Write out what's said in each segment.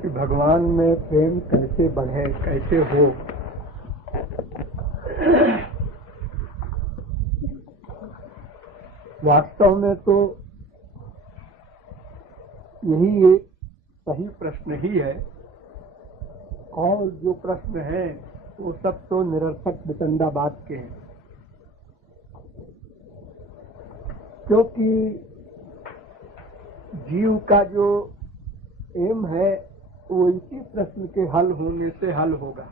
कि भगवान में प्रेम कैसे बढ़े, कैसे हो। वास्तव में तो यही एक सही प्रश्न ही है, और जो प्रश्न है वो सब तो निरर्थक वितंडाबाद के हैं, क्योंकि जीव का जो एम है वो इसी प्रश्न के हल होने से हल होगा।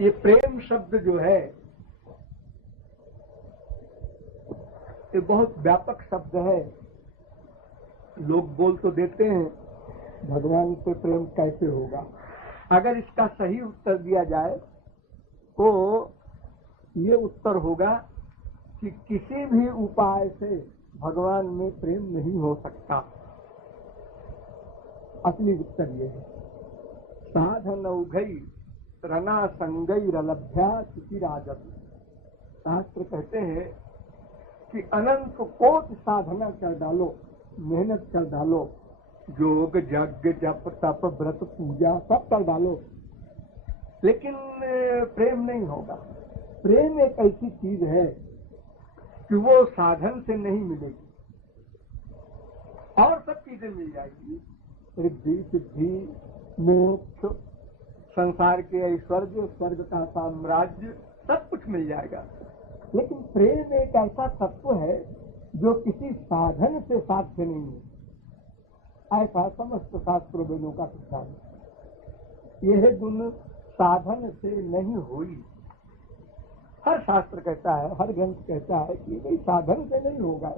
ये प्रेम शब्द जो है ये बहुत व्यापक शब्द है। लोग बोल तो देते हैं भगवान से प्रेम कैसे होगा। अगर इसका सही उत्तर दिया जाए तो ये उत्तर होगा कि किसी भी उपाय से भगवान में प्रेम नहीं हो सकता। असली उत्तर ये है, साधन औघई रना संगई रलभ्या चितिराजत। शास्त्र कहते हैं कि अनंत कोटि साधना कर डालो, मेहनत कर डालो, योग यज्ञ जप तप व्रत पूजा सब कर डालो, लेकिन प्रेम नहीं होगा। प्रेम एक ऐसी चीज है कि वो साधन से नहीं मिलेगी, और सब चीजें मिल जाएगी, रिद्धि सिद्धि मोक्ष, संसार के ऐश्वर्य, स्वर्ग का साम्राज्य, सब कुछ मिल जाएगा। लेकिन प्रेम एक ऐसा तत्व है जो किसी साधन से साध्य नहीं है, ऐसा समस्त शास्त्र वेदों का सिद्धांत। यह गुण साधन से नहीं हुई। हर शास्त्र कहता है, हर ग्रंथ कहता है कि भाई साधन से नहीं होगा।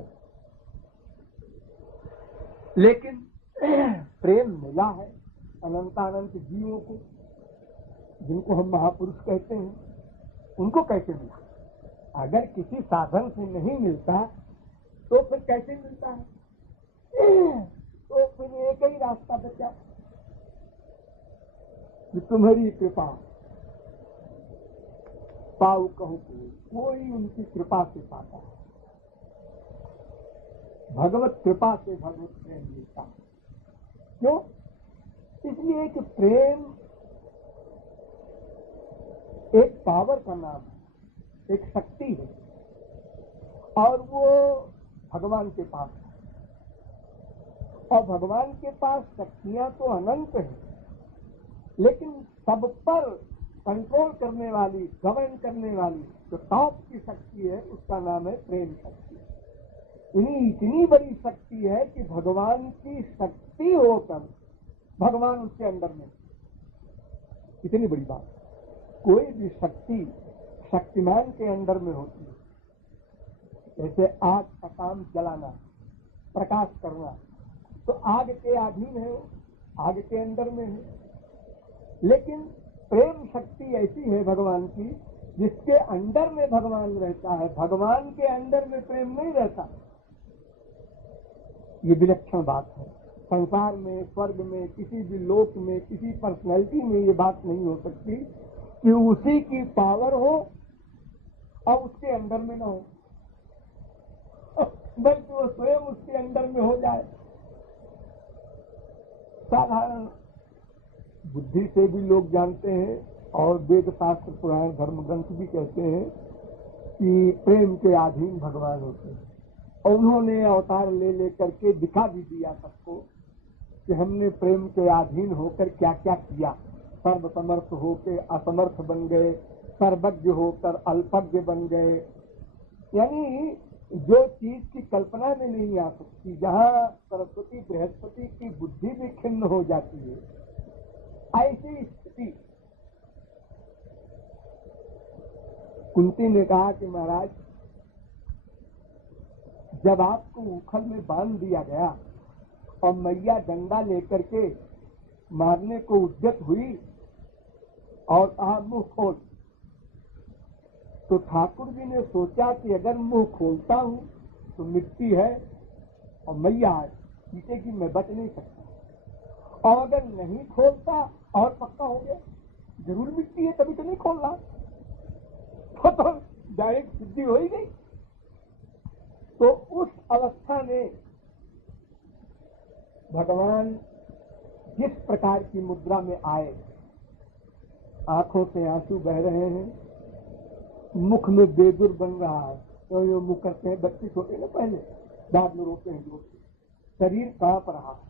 लेकिन प्रेम मिला है अनंतानंत जीवों को, जिनको हम महापुरुष कहते हैं, उनको कैसे मिला? अगर किसी साधन से नहीं मिलता तो फिर कैसे मिलता है? तो फिर एक ही रास्ता बचा कि तुम्हारी कृपा पाऊ कहूं, कोई उनकी कृपा से पाता है। भगवत कृपा से भगवत प्रेम मिलता है। क्यों? इसलिए कि प्रेम एक पावर का नाम है, एक शक्ति है, और वो भगवान के पास है। और भगवान के पास शक्तियां तो अनंत है, लेकिन सब पर कंट्रोल करने वाली, गवर्न करने वाली जो टॉप की शक्ति है उसका नाम है प्रेम शक्ति। इतनी बड़ी शक्ति है कि भगवान की शक्ति होकर भगवान उसके अंदर में। इतनी बड़ी बात, कोई भी शक्ति शक्तिमान के अंदर में होती है। जैसे आग का काम जलाना, प्रकाश करना, तो आग के अधीन है, आग के अंदर में है। लेकिन प्रेम शक्ति ऐसी है भगवान की जिसके अंदर में भगवान रहता है, भगवान के अंदर में प्रेम नहीं रहता। ये विलक्षण बात है। संसार में, स्वर्ग में, किसी भी लोक में, किसी पर्सनैलिटी में ये बात नहीं हो सकती कि उसी की पावर हो और उसके अंदर में न हो, बल्कि वो स्वयं उसके अंदर में हो जाए। साधारण बुद्धि से भी लोग जानते हैं, और वेद शास्त्र पुराण धर्म ग्रंथ भी कहते हैं कि प्रेम के अधीन भगवान होते हैं। और उन्होंने अवतार ले लेकर के दिखा भी दिया सबको कि हमने प्रेम के अधीन होकर क्या क्या किया। सर्वसमर्थ होकर असमर्थ बन गए, सर्वज्ञ होकर अल्पज्ञ बन गए। यानी जो चीज की कल्पना में नहीं आ सकती, जहाँ सरस्वती बृहस्पति की बुद्धि भी खिन्न हो जाती है, ऐसी स्थिति। कुंती ने कहा कि महाराज, जब आपको उखल में बांध दिया गया और मैया डंडा लेकर के मारने को उद्यत हुई और कहा मुंह खोल, तो ठाकुर जी ने सोचा कि अगर मुंह खोलता हूं तो मिट्टी है और मैया है, पीटेगी, मैं बच नहीं सकता। और अगर नहीं खोलता और पक्का हो गया, जरूर मिट्टी है तभी तो नहीं खोल रहा, तो डायरेक्ट सिद्धि हो ही गई। तो उस अवस्था में भगवान जिस प्रकार की मुद्रा में आए, आंखों से आंसू बह रहे हैं, मुख में बेदुर बन रहा है, तो ये मुख करते हैं बच्चे छोटे ना पहले, बाद में रोते हैं जोर से, शरीर कांप रहा है।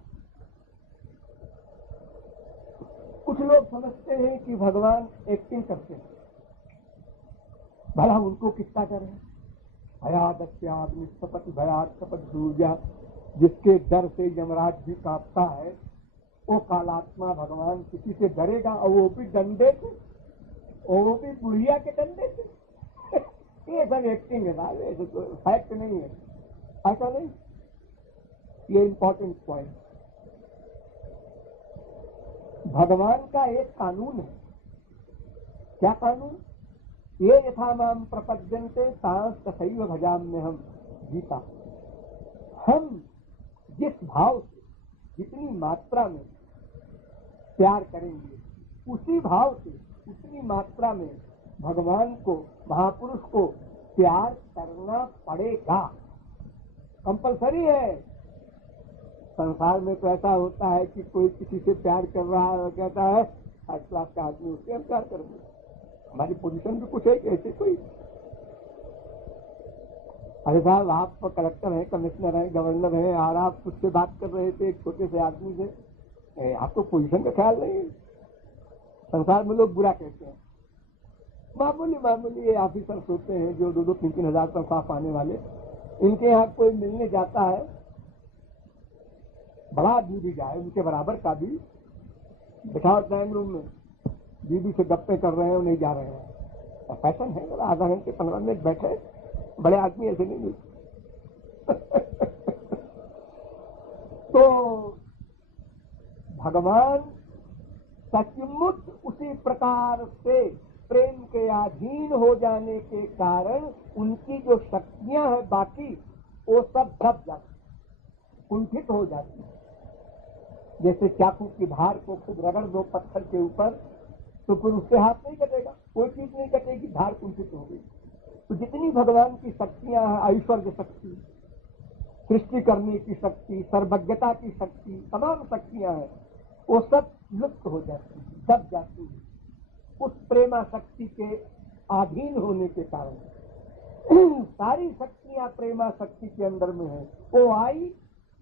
कुछ लोग समझते हैं कि भगवान एक्टिंग करते हैं, भला उनको कितना करें। भयादस्याद निष्पति भयाद कपट दूर्जा, जिसके डर से यमराज भी कांपता है, वो कालात्मा भगवान किसी से डरेगा, और वो भी डंडे से, और वो भी बुढ़िया के डंडे से। ये सब एक्टिंग है भाई, ऐसे तो फैक्ट नहीं है, ऐसा नहीं। ये इंपॉर्टेंट पॉइंट, भगवान का एक कानून है। क्या कानून? ये यथा माम प्रपद्यन्ते तांस तथैव भजाम्य हम गीता। हम जिस भाव से, जितनी मात्रा में प्यार करेंगे, उसी भाव से, उतनी मात्रा में भगवान को, महापुरुष को प्यार करना पड़ेगा, कंपलसरी है। संसार में तो ऐसा होता है कि कोई किसी से प्यार कर रहा है और कहता है फर्स्ट क्लास का आदमी, उससे हम प्यार करेंगे। हमारी पोजीशन भी कुछ है कि ऐसे कोई, अरे साहब आप कलेक्टर हैं, कमिश्नर हैं, गवर्नर हैं, और आप उससे बात कर रहे थे एक छोटे से आदमी से, आपको पोजीशन का ख्याल नहीं है। संसार में लोग बुरा कहते हैं, मामूली मामूली ये ऑफिसर्स होते हैं जो 2-2, 3-3 हजार तनख्वाह पाने वाले, इनके यहाँ कोई मिलने जाता है, बड़ा आदमी भी जाए, उनके बराबर का भी, बिठाओ ड्राइंग रूम में, बीबी से गप्पे कर रहे हैं, नहीं जा रहे हैं, फैशन है, बोला आधा घंटे 15 मिनट बैठे, बड़े आदमी ऐसे नहीं मिलते। तो भगवान सचमुच उसी प्रकार से प्रेम के अधीन हो जाने के कारण उनकी जो शक्तियां हैं बाकी, वो सब दब जाती, कुंठित हो जाती है। जैसे चाकू की धार को खूब रगड़ दो पत्थर के ऊपर, तो फिर उससे हाथ नहीं कटेगा, कोई चीज नहीं कटेगी, धार कुंठित हो गई। तो जितनी भगवान की शक्तियां हैं, ऐश्वर्य शक्ति, सृष्टि करने की शक्ति, सर्वज्ञता की शक्ति, तमाम शक्तियां हैं, वो सब लुप्त हो जाती है, दब जाती है उस प्रेमा शक्ति के अधीन होने के कारण। सारी शक्तियां प्रेमा शक्ति के अंदर में है, वो आई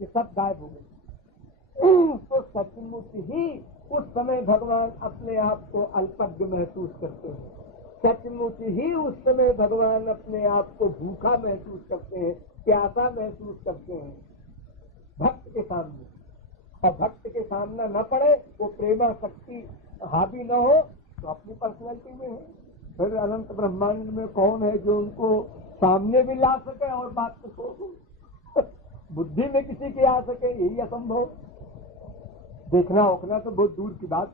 कि सब गायब हो गई। तो सचमुच ही उस समय भगवान अपने आप को अल्पज्ञ महसूस करते हैं, सचमुच ही उस समय भगवान अपने आप को भूखा महसूस करते हैं, प्यासा महसूस करते हैं भक्त के सामने। और भक्त के सामना न पड़े, वो प्रेमा शक्ति हावी न हो, तो अपनी पर्सनैलिटी में है। फिर अनंत ब्रह्मांड में कौन है जो उनको सामने भी ला सके और बात को छोड़ बुद्धि में किसी के आ सके, यही असंभव। देखना ओखना तो बहुत दूर की बात,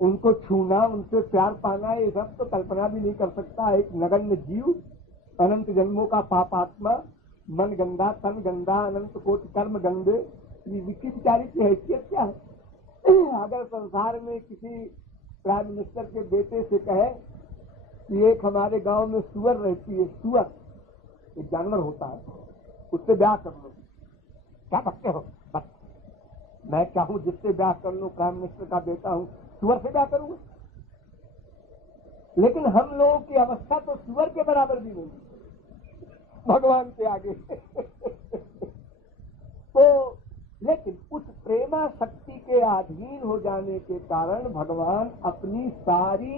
उनको छूना, उनसे प्यार पाना, ये सब तो कल्पना भी नहीं कर सकता। एक नगण्य जीव, अनंत जन्मों का पापात्मा, मन गंदा, तन गंदा, अनंत कोटि कर्म गंदे, ये विचारी की हैसियत क्या है? अगर संसार में किसी प्राइम मिनिस्टर के बेटे से कहे कि एक हमारे गांव में सुअर रहती है, सुअर एक जानवर होता है, उससे ब्याह कर लो, क्या बच्चे हो? बस मैं चाहूं जिससे ब्याह कर लो, प्राइम मिनिस्टर का बेटा हूं, सुअर से ब्याह करूंगा। लेकिन हम लोगों की अवस्था तो सुअर के बराबर भी नहीं भगवान के आगे। तो लेकिन उस प्रेमा शक्ति के अधीन हो जाने के कारण भगवान अपनी सारी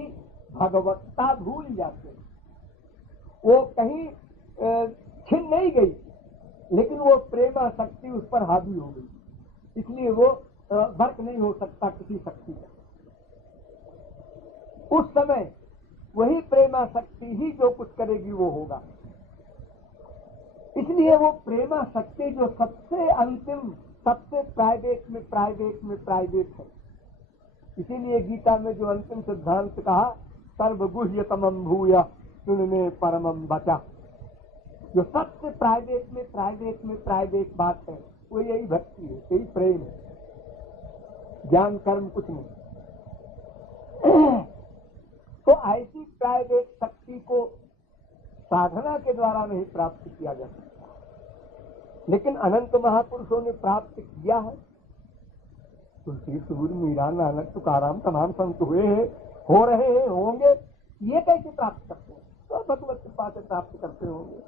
भगवत्ता भूल जाते हैं। वो कहीं छिन नहीं गई, लेकिन वो प्रेमा शक्ति उस पर हावी हो गई, इसलिए वो वर्क नहीं हो सकता किसी शक्ति का। उस समय वही प्रेमा शक्ति ही जो कुछ करेगी वो होगा। इसलिए वो प्रेमा शक्ति जो सबसे अंतिम, सबसे प्राइवेट में प्राइवेट है। इसीलिए गीता में जो अंतिम सिद्धांत कहा, सर्वगुह्यतमं भूय सुनने परमं वचा, जो सबसे प्राइवेट में प्राइवेट बात है, वो यही भक्ति है, यही प्रेम है, ज्ञान कर्म कुछ नहीं। तो ऐसी प्राइवेट शक्ति को साधना के द्वारा नहीं प्राप्त किया जा सकता, लेकिन अनंत महापुरुषों ने प्राप्त किया है। तुलसी सूर मीरा नानक तुकाराम तमाम संत हुए हैं, हो रहे हैं, होंगे, ये कैसे प्राप्त करते हैं? तो भगवत कृपा से प्राप्त करते होंगे।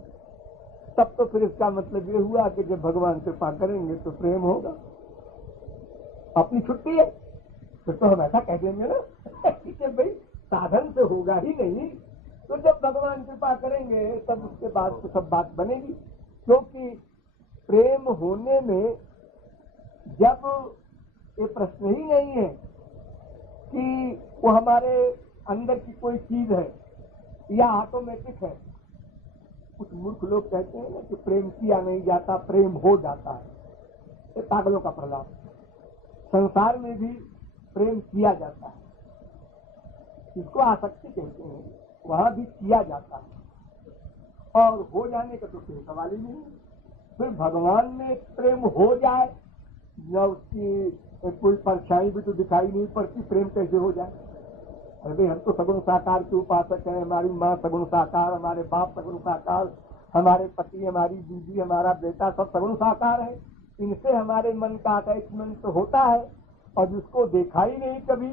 तब तो फिर इसका मतलब ये हुआ कि जब भगवान कृपा करेंगे तो प्रेम होगा। अपनी छुट्टी है, फिर तो हम ऐसा कह देंगे ना कि भाई साधन से होगा ही नहीं, तो जब भगवान कृपा करेंगे तब उसके बाद तो सब बात बनेगी। क्योंकि प्रेम होने में जब ये प्रश्न ही नहीं है कि वो हमारे अंदर की कोई चीज है या ऑटोमेटिक है। कुछ मूर्ख लोग कहते हैं ना कि प्रेम किया नहीं जाता, प्रेम हो जाता है। ये पागलों का प्रलाप। संसार में भी प्रेम किया जाता है, इसको आसक्ति कहते हैं, वहां भी किया जाता है और हो जाने का तो कोई सवाल ही नहीं। फिर भगवान में प्रेम हो जाए या उसकी कोई परछाई भी तो दिखाई नहीं पड़ती, प्रेम कैसे हो जाए? अरे हम तो सगुण साकार के उपासक हैं, हमारी माँ सगुण साकार, हमारे बाप सगुण साकार, हमारे पति, हमारी बीवी, हमारा बेटा सब सगुण साकार है। इनसे हमारे मन का अटैचमेंट तो होता है और जिसको देखा ही नहीं कभी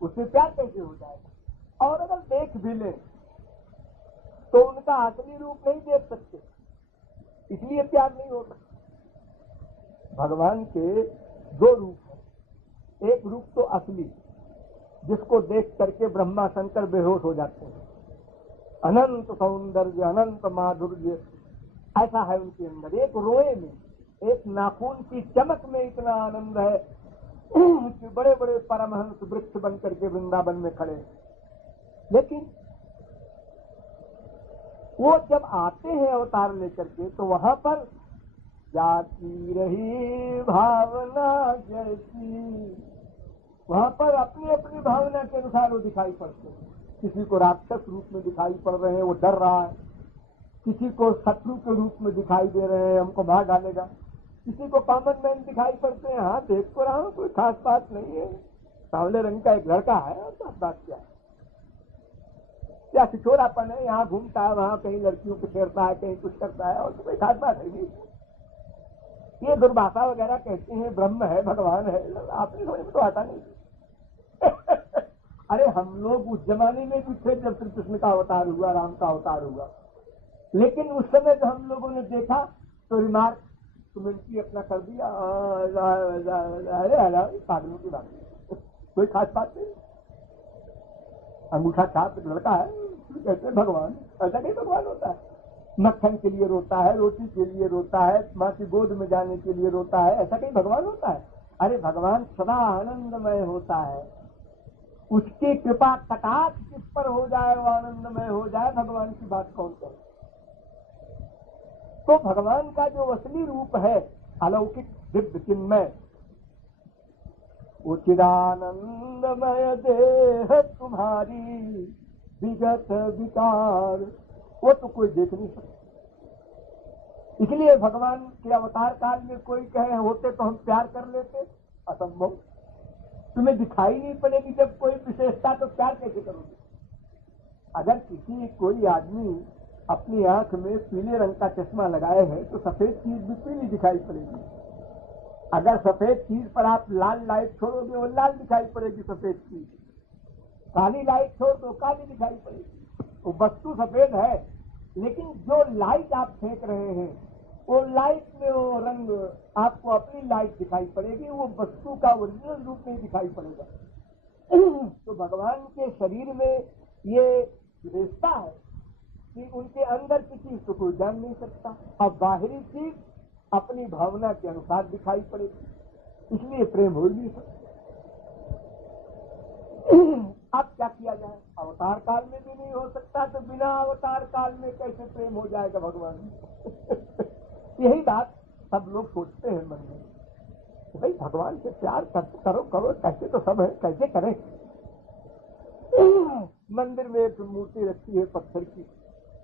उससे प्यार कैसे हो जाएगा? और अगर देख भी ले तो उनका असली रूप नहीं देख सकते, इसलिए प्यार नहीं हो सकता। भगवान के दो रूप हैं, एक रूप तो असली जिसको देख करके ब्रह्मा शंकर बेहोश हो जाते हैं, अनंत सौंदर्य, अनंत माधुर्य ऐसा है उनके अंदर। एक रोए में, एक नाखून की चमक में इतना आनंद है कि बड़े बड़े परमहंस वृक्ष बन करके वृंदावन में खड़े। लेकिन वो जब आते हैं अवतार लेकर के तो वहां पर जाती रही भावना जैसी, वहां पर अपनी अपनी भावना के अनुसार वो दिखाई पड़ते हैं। किसी को राक्षस रूप में दिखाई पड़ रहे हैं, वो डर रहा है। किसी को शत्रु के रूप में दिखाई दे रहे हैं, हमको मार डालेगा। किसी को कॉमन मैन दिखाई पड़ते हैं, हाँ देख तो रहा हूं कोई खास बात नहीं है, सांवले रंग का एक लड़का है और खास बात क्या है, क्या छिछोरापन है, यहाँ घूमता है, वहां कहीं लड़कियों को छेड़ता है, कहीं कुछ करता है और तो कोई खास बात है नहीं। ये दुर्भाषा वगैरह कहते हैं ब्रह्म है, भगवान है, आपने समझ में तो आता नहीं। अरे हम लोग उस जमाने में भी थे जब श्री कृष्ण का अवतार हुआ, राम का अवतार हुआ, लेकिन उस समय जो हम लोगों ने देखा तो रिमार्क कमेंट्री अपना कर दिया, अरे पागलों की बात, कोई खास बात नहीं। अंगूठा छाप लड़का है, कहते हैं भगवान, ऐसा नहीं भगवान होता है। मक्खन के लिए रोता है, रोटी के लिए रोता है, माँ की गोद में जाने के लिए रोता है, ऐसा कहीं भगवान होता है? अरे भगवान सदा आनंदमय होता है, उसकी कृपा कटाक्ष किस पर हो जाए वो आनंदमय हो जाए, भगवान की बात कौन करे? तो भगवान का जो असली रूप है अलौकिक दिव्य चिन्मय, वो चिदानंदमय देह तुम्हारी विगत विकार, वो तो कोई देख नहीं सकता। इसलिए भगवान के अवतार काल में कोई कहे होते तो हम प्यार कर लेते, असंभव। तुम्हें दिखाई नहीं पड़ेगी जब कोई विशेषता, तो प्यार कैसे करोगे? अगर किसी कोई आदमी अपनी आंख में पीले रंग का चश्मा लगाए है तो सफेद चीज भी पीली दिखाई पड़ेगी। अगर सफेद चीज पर आप लाल लाइट छोड़ोगे वो लाल दिखाई पड़ेगी सफेद चीज, काली लाइट छोड़ दो काली दिखाई पड़ेगी। वो वस्तु सफेद है, लेकिन जो लाइट आप फेंक रहे हैं वो लाइट में वो रंग आपको अपनी लाइट दिखाई पड़ेगी, वो वस्तु का ओरिजिनल रूप नहीं दिखाई पड़ेगा। तो भगवान के शरीर में ये विशेषता है कि उनके अंदर की चीज तो कोई जान नहीं सकता, अब बाहरी चीज अपनी भावना के अनुसार दिखाई पड़ेगी, इसलिए प्रेम हो ही नहीं सकता। अब क्या किया जाए? अवतार काल में भी नहीं हो सकता, तो बिना अवतार काल में कैसे प्रेम हो जाएगा भगवान? यही बात सब लोग सोचते हैं मन में, भाई भगवान से प्यार करो करो, कैसे तो सब है, कैसे करें? मंदिर में एक मूर्ति रखी है पत्थर की,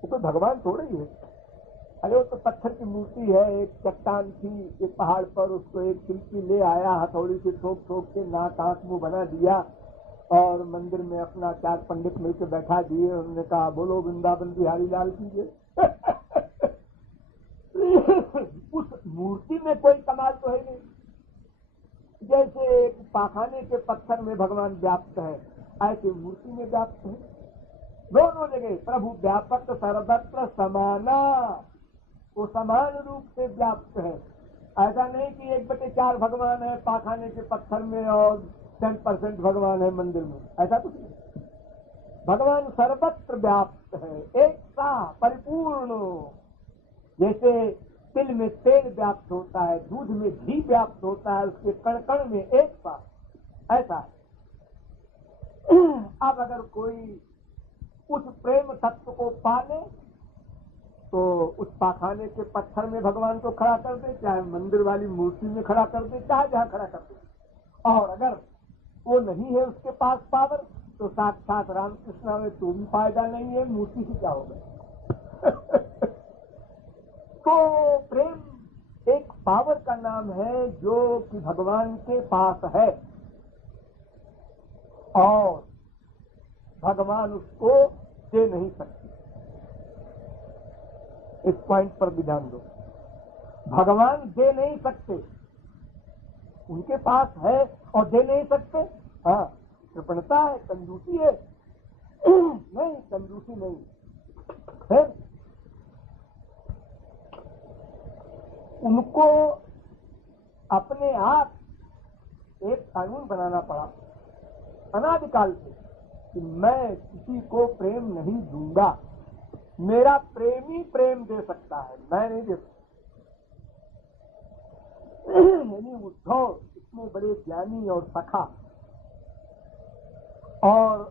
वो तो भगवान थोड़ा ही है। अरे वो तो पत्थर की मूर्ति है, एक चट्टान थी एक पहाड़ पर, उसको एक शिल्पी ले आया, हथौड़ी से ठोक ठोक के नाक आंख मुंह बना दिया और मंदिर में अपना 4 पंडित मिलकर बैठा दिए। उन्होंने कहा बोलो वृंदावन बिहारी लाल की जय। उस मूर्ति में कोई कमाल तो है नहीं, जैसे एक पाखाने के पत्थर में भगवान व्याप्त है, ऐसे मूर्ति में व्याप्त है। दोनों जगह प्रभु व्यापक सर्वत्र समाना, वो समान रूप से व्याप्त है। ऐसा नहीं कि 1/4 भगवान है पाखाने के पत्थर में और 10% भगवान है मंदिर में, ऐसा कुछ नहीं। भगवान सर्वत्र व्याप्त है, एक सा परिपूर्ण। जैसे तिल में तेल व्याप्त होता है, दूध में घी व्याप्त होता है, उसके कण कण में एक सा, ऐसा है। अब अगर कोई उस प्रेम तत्व को पाले तो उस पाखाने के पत्थर में भगवान को खड़ा कर दे, चाहे मंदिर वाली मूर्ति में खड़ा कर दे, चाहे जहां खड़ा कर दे। और अगर वो नहीं है उसके पास पावर, तो साक्षात रामकृष्ण में तो भी फायदा नहीं है, मूर्ति से क्या होगा। तो प्रेम एक पावर का नाम है जो कि भगवान के पास है और भगवान उसको दे नहीं सकते। इस पॉइंट पर भी ध्यान दो, भगवान दे नहीं सकते, उनके पास है और दे नहीं सकते। हाँ, कृपणता है, कंजूसी है, नहीं कंजूसी नहीं है। उनको अपने आप एक कानून बनाना पड़ा अनादिकाल से कि मैं किसी को प्रेम नहीं दूंगा, मेरा प्रेमी प्रेम दे सकता है, मैं नहीं दे सकता। यानी उद्धव इतने बड़े ज्ञानी और सखा और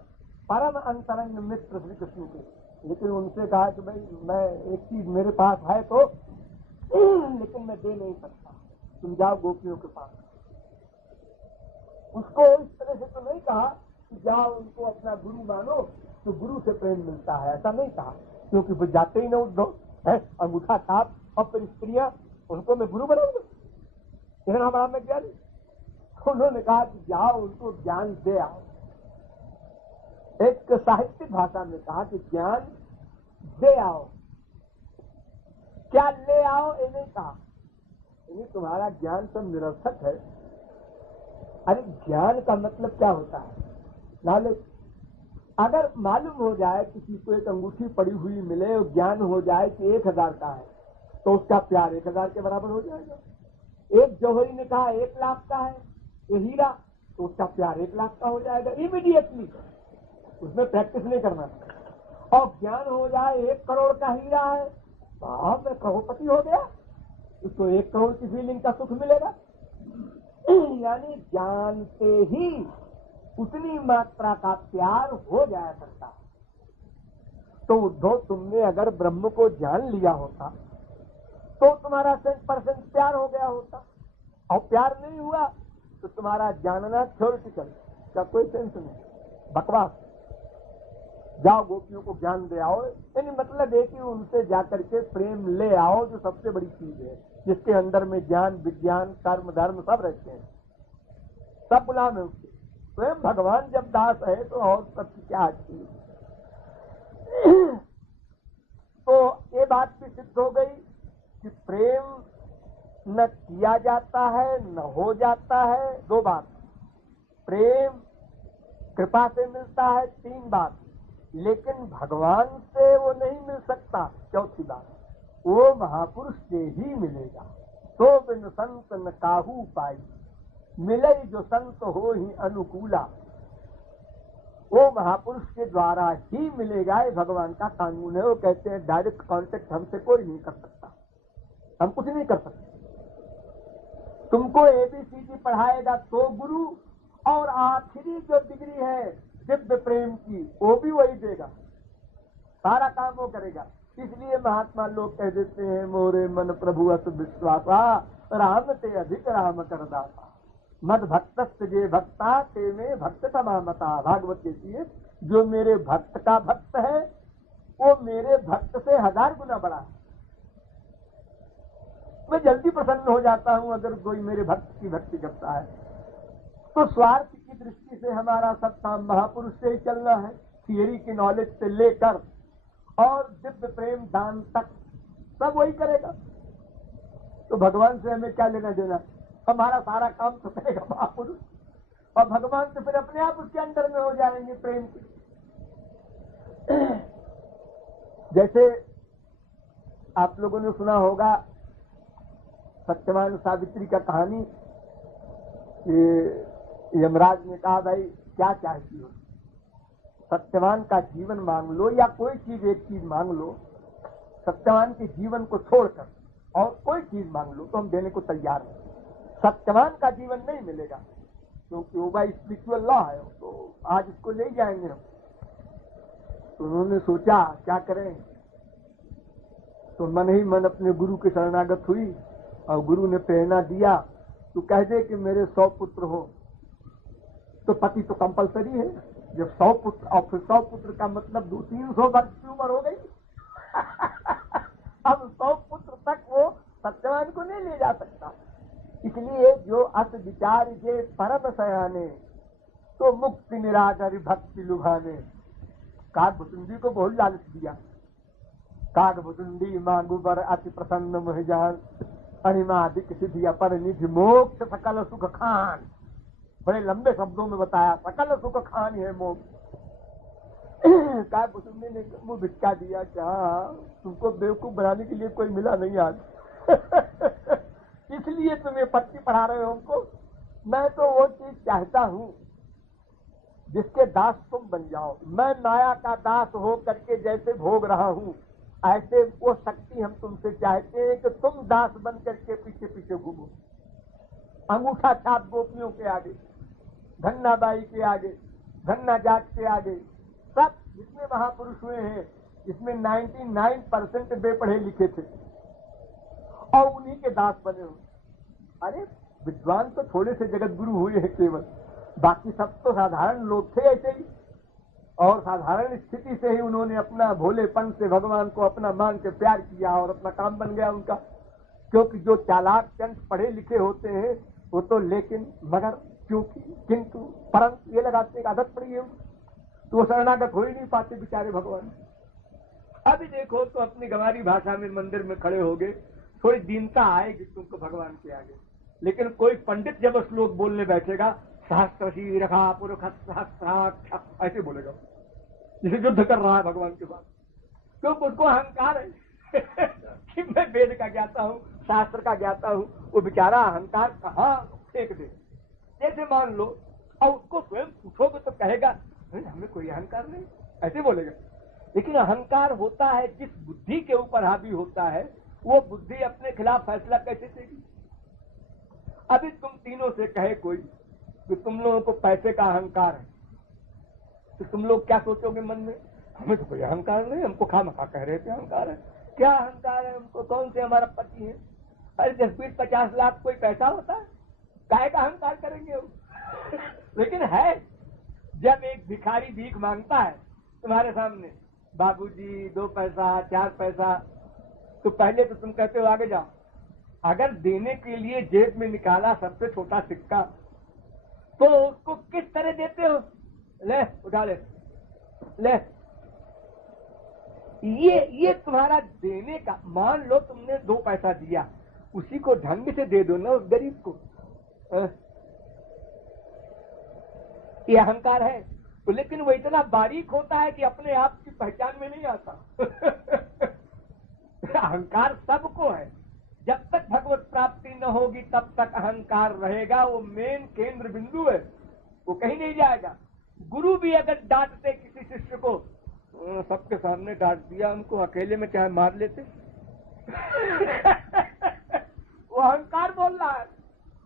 परम अंतरंग मित्र श्री कृष्ण के, लेकिन उनसे कहा कि भाई मैं एक चीज मेरे पास है तो, लेकिन मैं दे नहीं सकता, तुम जाओ गोपियों के पास। उसको इस तरह से तो नहीं कहा कि जाओ उनको अपना गुरु मानो तो गुरु से प्रेम मिलता है, ऐसा नहीं कहा, क्योंकि वो जाते ही ना उद्धव है, अंगूठा छाप और फिर स्त्रियां, उनको मैं गुरु बनाऊंगा, इतना बड़ा मैं ज्ञानी। उन्होंने कहा कि जाओ उनको ज्ञान दे आओ। एक साहित्यिक भाषा में कहा कि ज्ञान दे आओ, क्या ले आओ ये नहीं कहा, यानी तुम्हारा ज्ञान तो निरर्थक है। अरे ज्ञान का मतलब क्या होता है? नॉलेज। अगर मालूम हो जाए किसी को एक अंगूठी पड़ी हुई मिले और ज्ञान हो जाए कि 1000 का है, तो उसका प्यार 1000 के बराबर हो जाएगा। एक जौहरी ने कहा 1 लाख का है ये हीरा, तो उसका प्यार 1 लाख का हो जाएगा इमीडिएटली, उसमें प्रैक्टिस नहीं करना। और ज्ञान हो जाए 1 करोड़ का हीरा है, तो मैं करोड़पति हो गया, उसको 1 करोड़ की फीलिंग का सुख मिलेगा। यानी ज्ञान से ही उतनी मात्रा का प्यार हो जाया करता है। तो उद्धव, तुमने अगर ब्रह्म को जान लिया होता तो तुम्हारा 100% प्यार हो गया होता, और प्यार नहीं हुआ तो तुम्हारा जानना थ्योरेटिकल का कोई सेंस नहीं, बकवास। जाओ गोपियों को ज्ञान दे आओ, यानी मतलब है कि उनसे जाकर के प्रेम ले आओ, जो सबसे बड़ी चीज है, जिसके अंदर में ज्ञान विज्ञान कर्म धर्म सब रहते हैं, सब गुलाम है उसके। स्वयं भगवान जब दास है तो और सबकी क्या चीज। तो ये बात भी सिद्ध हो गई कि प्रेम न किया जाता है न हो जाता है, 2 बात। प्रेम कृपा से मिलता है, 3 बात। लेकिन भगवान से वो नहीं मिल सकता, 4थी बात, वो महापुरुष से ही मिलेगा। तो बिन संत न काहू पाई, मिले जो संत हो ही अनुकूला। वो महापुरुष के द्वारा ही मिलेगा, ये भगवान का कानून है। वो कहते हैं डायरेक्ट कांटेक्ट हमसे कोई नहीं कर सकता, हम कुछ नहीं कर सकते। तुमको ABCD पढ़ाएगा तो गुरु, और आखिरी जो डिग्री है दिव्य प्रेम की, वो भी वही देगा, सारा काम वो करेगा। इसलिए महात्मा लोग कह देते हैं, मोरे मन प्रभु अस विश्वासा, राम ते अधिक राम करदाता, मद भक्त जे भक्ता ते में भक्त तमामता। भागवत कहती है, जो मेरे भक्त का भक्त है वो मेरे भक्त से 1000 गुना बड़ा है। मैं जल्दी प्रसन्न हो जाता हूं अगर कोई मेरे भक्त की भक्ति करता है। तो स्वार्थ की दृष्टि से हमारा सब काम महापुरुष से ही चलना है, थियरी की नॉलेज से लेकर और दिव्य प्रेम दान तक सब वही करेगा। तो भगवान से हमें क्या लेना देना? हमारा सारा काम तो करेगा महापुरुष, और भगवान तो फिर अपने आप उसके अंदर में हो जाएंगे प्रेम के। जैसे आप लोगों ने सुना होगा सत्यवान सावित्री का कहानी कि यमराज ने कहा भाई क्या चाहती हो, सत्यवान का जीवन मांग लो या कोई चीज, एक चीज मांग लो, सत्यवान के जीवन को छोड़कर और कोई चीज मांग लो तो हम देने को तैयार हैं। सत्यवान का जीवन नहीं मिलेगा क्योंकि वो भाई स्पिरिचुअल लॉ है, तो आज इसको ले जाएंगे हम। तो उन्होंने सोचा क्या करें, तो मन ही मन अपने गुरु के शरणागत हुई और गुरु ने प्रेरणा दिया तो कह दे कि मेरे 100 पुत्र हो, तो पति तो कंपलसरी है। जब 100 पुत्र और फिर 100 पुत्र का मतलब 200-300 वर्ष की उम्र हो गई अब 100 पुत्र तक वो सत्यवान को नहीं ले जा सकता। इसलिए जो अस विचार जे परम सयाने तो मुक्ति निराकर भक्ति लुभाने। कागभुसुंडी को बहुत लालच दिया, कागभुसुंडी मांगू बर अति प्रसन्न मोह जान, अनिमादिक सिद्धि अपर निधि मोक्ष सकल सुख खान। बड़े लंबे शब्दों में बताया सकल सुख खान है मोक्ष। कागभुसुंडी ने मुंह भिटका दिया, क्या तुमको बेवकूफ बनाने के लिए कोई मिला नहीं आज इसलिए तुम्हें पट्टी पढ़ा रहे हो हमको। मैं तो वो चीज चाहता हूँ जिसके दास तुम बन जाओ। मैं माया का दास हो करके जैसे भोग रहा हूँ, ऐसे वो शक्ति हम तुमसे चाहते हैं कि तुम दास बन करके पीछे पीछे घूमो। अंगूठा छाप गोपियों के आगे, धन्नाबाई के आगे, धन्ना जाट के आगे, सब जितने महापुरुष हुए हैं इसमें 99% बेपढ़े लिखे थे और उन्हीं के दास बने हुए। अरे विद्वान तो थोड़े से जगत गुरु हुए हैं केवल, बाकी सब तो साधारण लोग थे ऐसे ही, और साधारण स्थिति से ही उन्होंने अपना भोलेपन से भगवान को अपना मान के प्यार किया और अपना काम बन गया उनका। क्योंकि जो चालाक चंद पढ़े लिखे होते हैं वो तो लेकिन मगर क्योंकि किंतु परंतु ये लगाते आदत पड़ी है, तो वो शरणागत हो ही नहीं पाते बेचारे भगवान। अभी देखो तो अपनी गंवारी भाषा में मंदिर में खड़े हो गए, थोड़ी दीनता आएगी तुमको भगवान के आगे, लेकिन कोई पंडित जब श्लोक बोलने बैठेगा सहस्त्रशी रखा पुरुष सहस्त्राक्ष ऐसे बोलेगा, जिसे युद्ध कर रहा है भगवान के पास, क्योंकि उसको अहंकार है कि मैं वेद का ज्ञाता हूँ, शास्त्र का ज्ञाता हूँ। वो बेचारा अहंकार कहाँ फेंक दे। जैसे मान लो और उसको स्वयं पूछोगे तो कहेगा हमें कोई अहंकार नहीं, ऐसे बोलेगा। लेकिन अहंकार होता है जिस बुद्धि के ऊपर हावी होता है, वो बुद्धि अपने खिलाफ फैसला कैसे देगी। अभी तुम तीनों से कहे कोई कि तुम लोगों को पैसे का अहंकार है, तो तुम लोग क्या सोचोगे मन में, हमें तो कोई अहंकार नहीं, हमको खामखा कह रहे थे अहंकार है। क्या अहंकार है हमको, कौन से हमारा पति है। अरे 10-20-50 लाख कोई पैसा होता है, काहे का अहंकार करेंगे हम लेकिन है, जब एक भिखारी भीख मांगता है तुम्हारे सामने, बाबूजी 2 पैसा 4 पैसा, तो पहले तो तुम कहते हो आगे जाओ। अगर देने के लिए जेब में निकाला सबसे छोटा सिक्का तो उसको किस तरह देते हो, ले उठा ले, ले। ये तुम्हारा देने का, मान लो तुमने 2 पैसा दिया, उसी को ढंग से दे दो ना उस गरीब को। ये अहंकार है। तो लेकिन वो इतना बारीक होता है कि अपने आप की पहचान में नहीं आता अहंकार सबको है। जब तक भगवत प्राप्ति न होगी तब तक अहंकार रहेगा, वो मेन केंद्र बिंदु है, वो कहीं नहीं जाएगा। गुरु भी अगर डांटते किसी शिष्य को, सबके सामने डांट दिया, उनको अकेले में चाहे मार लेते वो अहंकार बोल रहा है,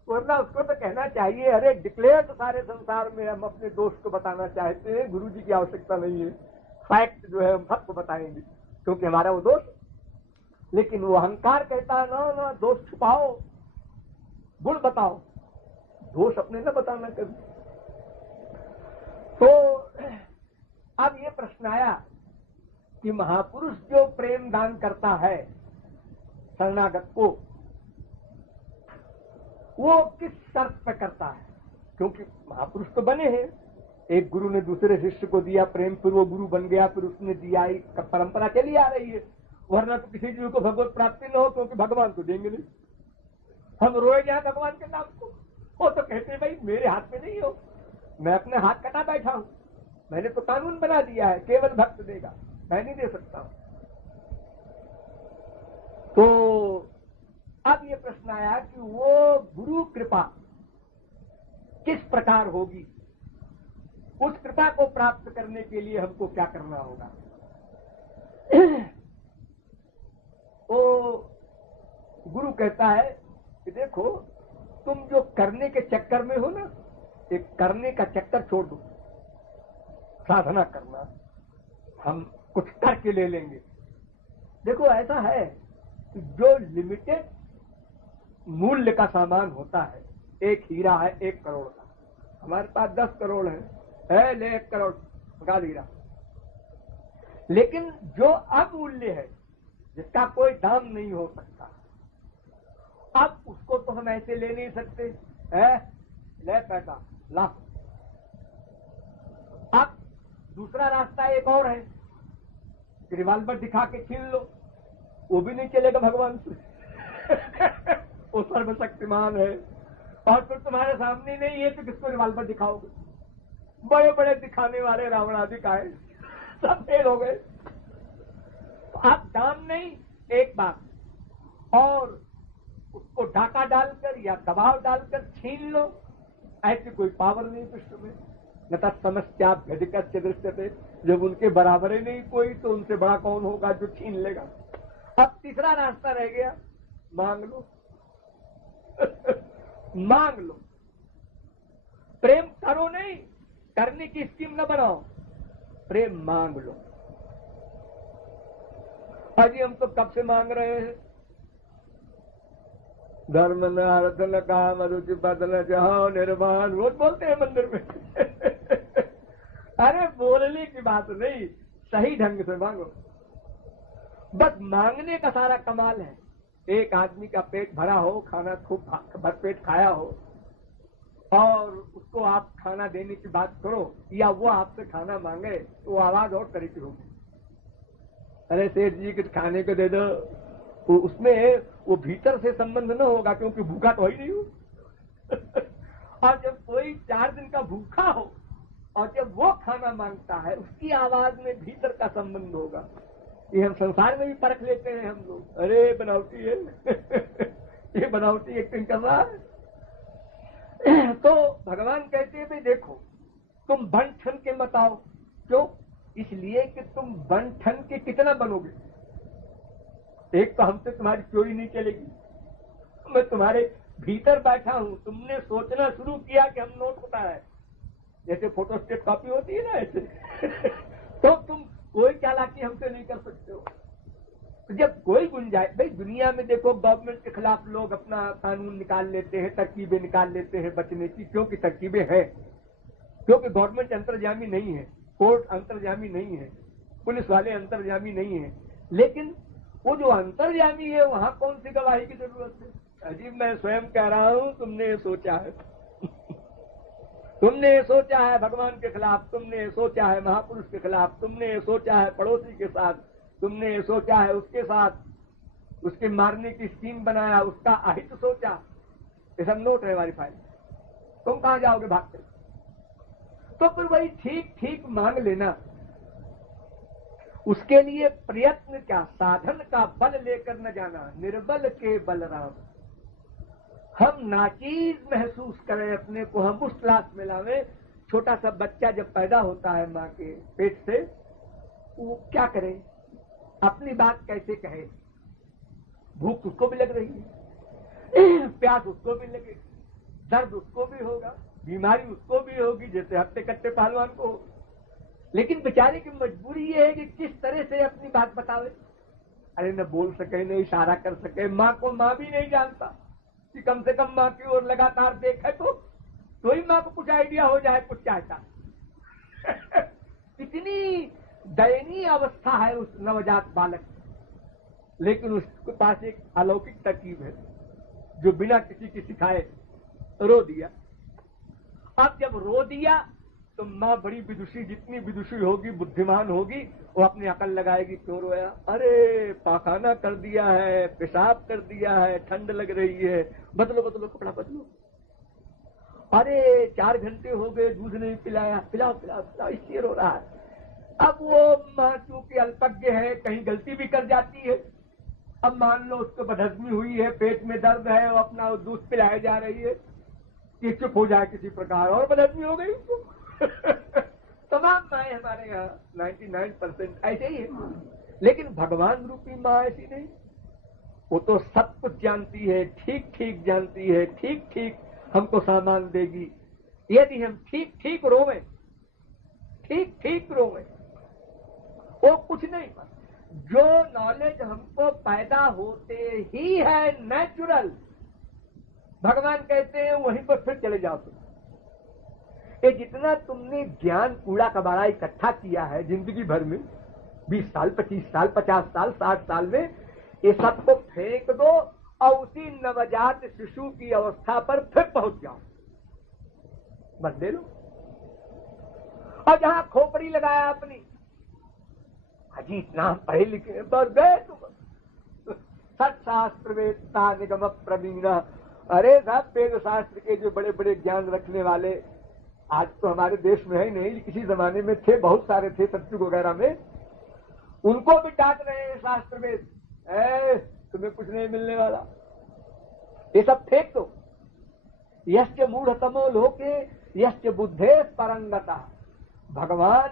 वरना उसको तो कहना चाहिए अरे डिक्लेयर तो सारे संसार में हम अपने दोस्त को बताना चाहते हैं, गुरु जी की आवश्यकता नहीं है, फैक्ट जो है हम सबको बताएंगे क्योंकि हमारा वो दोस्त। लेकिन वो अहंकार कहता है ना ना दोष छुपाओ, गुण बताओ, दोष अपने न बताना कभी। तो अब ये प्रश्न आया कि महापुरुष जो प्रेम दान करता है शरणागत को, वो किस शर्त पर करता है, क्योंकि महापुरुष तो बने हैं, एक गुरु ने दूसरे शिष्य को दिया प्रेम, फिर वो गुरु बन गया, फिर उसने दिया, एक परंपरा चली आ रही है। वरना तो किसी जीव को भगवत प्राप्ति न हो, क्योंकि भगवान तो देंगे नहीं, हम रोए जाए भगवान के नाम को। वो तो कहते भाई मेरे हाथ में नहीं हो, मैं अपने हाथ कटा बैठा हूं, मैंने तो कानून बना दिया है केवल भक्त देगा, मैं नहीं दे सकता। तो अब ये प्रश्न आया कि वो गुरु कृपा किस प्रकार होगी, उस कृपा को प्राप्त करने के लिए हमको क्या करना होगा। तो गुरु कहता है कि देखो तुम जो करने के चक्कर में हो ना, एक करने का चक्कर छोड़ दो, साधना करना, हम कुछ करके ले लेंगे। देखो ऐसा है कि जो लिमिटेड मूल्य का सामान होता है, एक हीरा है 1 करोड़ का, हमारे पास 10 करोड़ है ले 1 करोड़ का हीरा, लेकिन जो अमूल्य है जिसका कोई दाम नहीं हो सकता, अब उसको तो हम ऐसे ले नहीं सकते है, ले पैसा ला। अब दूसरा रास्ता एक और है, रिवाल्वर दिखा के छीन लो, वो भी नहीं चलेगा भगवान से। वो सर्वशक्तिमान है और फिर तुम्हारे सामने नहीं है तो किसको रिवाल्वर दिखाओगे। बड़े बड़े दिखाने वाले रावण आदि का है, सब फेल हो गए। तो आप दाम नहीं, एक बात और उसको डाका डालकर या दबाव डालकर छीन लो, ऐसी कोई पावर नहीं विश्व में। न तत्समस्या भेदिकस्य दृश्यते, जब उनके बराबर ही नहीं कोई तो उनसे बड़ा कौन होगा जो छीन लेगा। अब तीसरा रास्ता रह गया, मांग लो। मांग लो, प्रेम करो नहीं, करने की स्कीम न बनाओ, प्रेम मांग लो। अजी हम तो कब से मांग रहे हैं, धर्म न अर्थ न काम रुचि पद न चाहो निर्वाण, रोज बोलते हैं मंदिर में। अरे बोलने की बात नहीं, सही ढंग से मांगो। बस मांगने का सारा कमाल है। एक आदमी का पेट भरा हो, खाना खूब भरपेट खाया हो, और उसको आप खाना देने की बात करो या वो आपसे खाना मांगे तो वो आवाज और तरह की होगी। अरे सेठ जी कुछ खाने को दे दो, तो उसमें वो भीतर से संबंध न होगा क्योंकि भूखा तो ही नहीं हो। और जब कोई 4 दिन का भूखा हो और जब वो खाना मांगता है, उसकी आवाज में भीतर का संबंध होगा। ये हम संसार में भी परख लेते हैं हम लोग, अरे बनावटी है। ये बनावटी एक्टिंग कर रहा है। तो भगवान कहते हैं भाई देखो तुम बन ठन के मत आओ। क्यों? इसलिए कि तुम बन ठन के कितना बनोगे। एक तो हमसे तुम्हारी चोरी नहीं चलेगी, मैं तुम्हारे भीतर बैठा हूं, तुमने सोचना शुरू किया कि हम नोट होता है, जैसे फोटोस्टेट कॉपी होती है ना ऐसे। तो तुम कोई चालाकी हमसे नहीं कर सकते हो। तो जब कोई गुंजाइश, भाई दुनिया में देखो गवर्नमेंट के खिलाफ लोग अपना कानून निकाल लेते हैं, तरकीबें निकाल लेते हैं बचने की, क्योंकि तरकीबें हैं, क्योंकि गवर्नमेंट अंतर्यामी नहीं है, कोर्ट अंतर्यामी नहीं है, पुलिस वाले अंतर्यामी नहीं है। लेकिन वो जो अंतर्यामी है वहां कौन सी गवाही की जरूरत है। अजीब, मैं स्वयं कह रहा हूं, तुमने ये सोचा है। तुमने ये सोचा है भगवान के खिलाफ, तुमने ये सोचा है महापुरुष के खिलाफ, तुमने ये सोचा है पड़ोसी के साथ, तुमने ये सोचा है उसके साथ, उसके मारने की स्कीम बनाया, उसका अहित सोचा। ये सब नोट है हमारी फाइल। तुम कहां जाओगे भागते? तो फिर वही ठीक ठीक मांग लेना। उसके लिए प्रयत्न क्या, साधन का बल लेकर न जाना, निर्बल के बलराम। हम नाचीज महसूस करें अपने को, हम उस क्लास में लावें। छोटा सा बच्चा जब पैदा होता है माँ के पेट से, वो क्या करे, अपनी बात कैसे कहे। भूख उसको भी लग रही है, प्यास उसको भी लगेगी, दर्द उसको भी होगा, बीमारी उसको भी होगी, जैसे हफ्ते कट्टे पहलवान को हो। लेकिन बेचारे की मजबूरी ये है कि किस तरह से अपनी बात बतावे। अरे न बोल सके, न इशारा कर सके। माँ को माँ भी नहीं जानता कि कम से कम माँ की ओर लगातार देखे तो ही माँ को कुछ आइडिया हो जाए कुछ चाहता। इतनी दयनीय अवस्था है उस नवजात बालक की। लेकिन उसके पास एक अलौकिक तरकीब है जो बिना किसी की सिखाए रो दिया। अब जब रो दिया तो माँ बड़ी विदुषी, जितनी विदुषी होगी, बुद्धिमान होगी, वो अपनी अकल लगाएगी। क्यों रोया? अरे पाखाना कर दिया है, पेशाब कर दिया है, ठंड लग रही है, बदलो बदलो कपड़ा बदलो। अरे 4 घंटे हो गए, दूध नहीं पिलाया, पिलाओ पिलाओ पिलाओ, इसलिए रो रहा है। अब वो माँ चूंकि अल्पज्ञ है, कहीं गलती भी कर जाती है। अब मान लो उसको बदहजमी हुई है, पेट में दर्द है, वो अपना दूध पिलाए जा रही है, कि चुप हो जाए किसी प्रकार, और बदहजमी हो गई उसको। तमाम माए हमारे यहाँ 99% ऐसे ही है। लेकिन भगवान रूपी माँ ऐसी नहीं। वो तो सब कुछ जानती है, ठीक ठीक जानती है, ठीक ठीक हमको सामान देगी। यदि हम ठीक ठीक रोवें, ठीक ठीक रोवें, वो कुछ नहीं। जो नॉलेज हमको पैदा होते ही है नेचुरल, भगवान कहते हैं वहीं पर फिर चले जाओ तुम। ये जितना तुमने ज्ञान कूड़ा कबाड़ा इकट्ठा किया है जिंदगी भर में, 20 साल, 25 साल, 50 साल, 60 साल में, ये सबको फेंक दो और उसी नवजात शिशु की अवस्था पर फिर पहुंच जाओ, बदले लो। और जहां खोपड़ी लगाया अपनी, अजी इतना पढ़े लिखे बस गए तुम, सत्शास्त्र वेदता निगम प्रवीण। अरे साहब, वेद शास्त्र के जो बड़े बड़े ज्ञान रखने वाले आज तो हमारे देश में है नहीं, किसी जमाने में थे, बहुत सारे थे सत्युग वगैरह में, उनको भी डांट रहे हैं शास्त्र में, तुम्हें कुछ नहीं मिलने वाला, ये सब फेंक दो। यश्च मूढ़तमो लोके यश्च बुद्धे परंगता। भगवान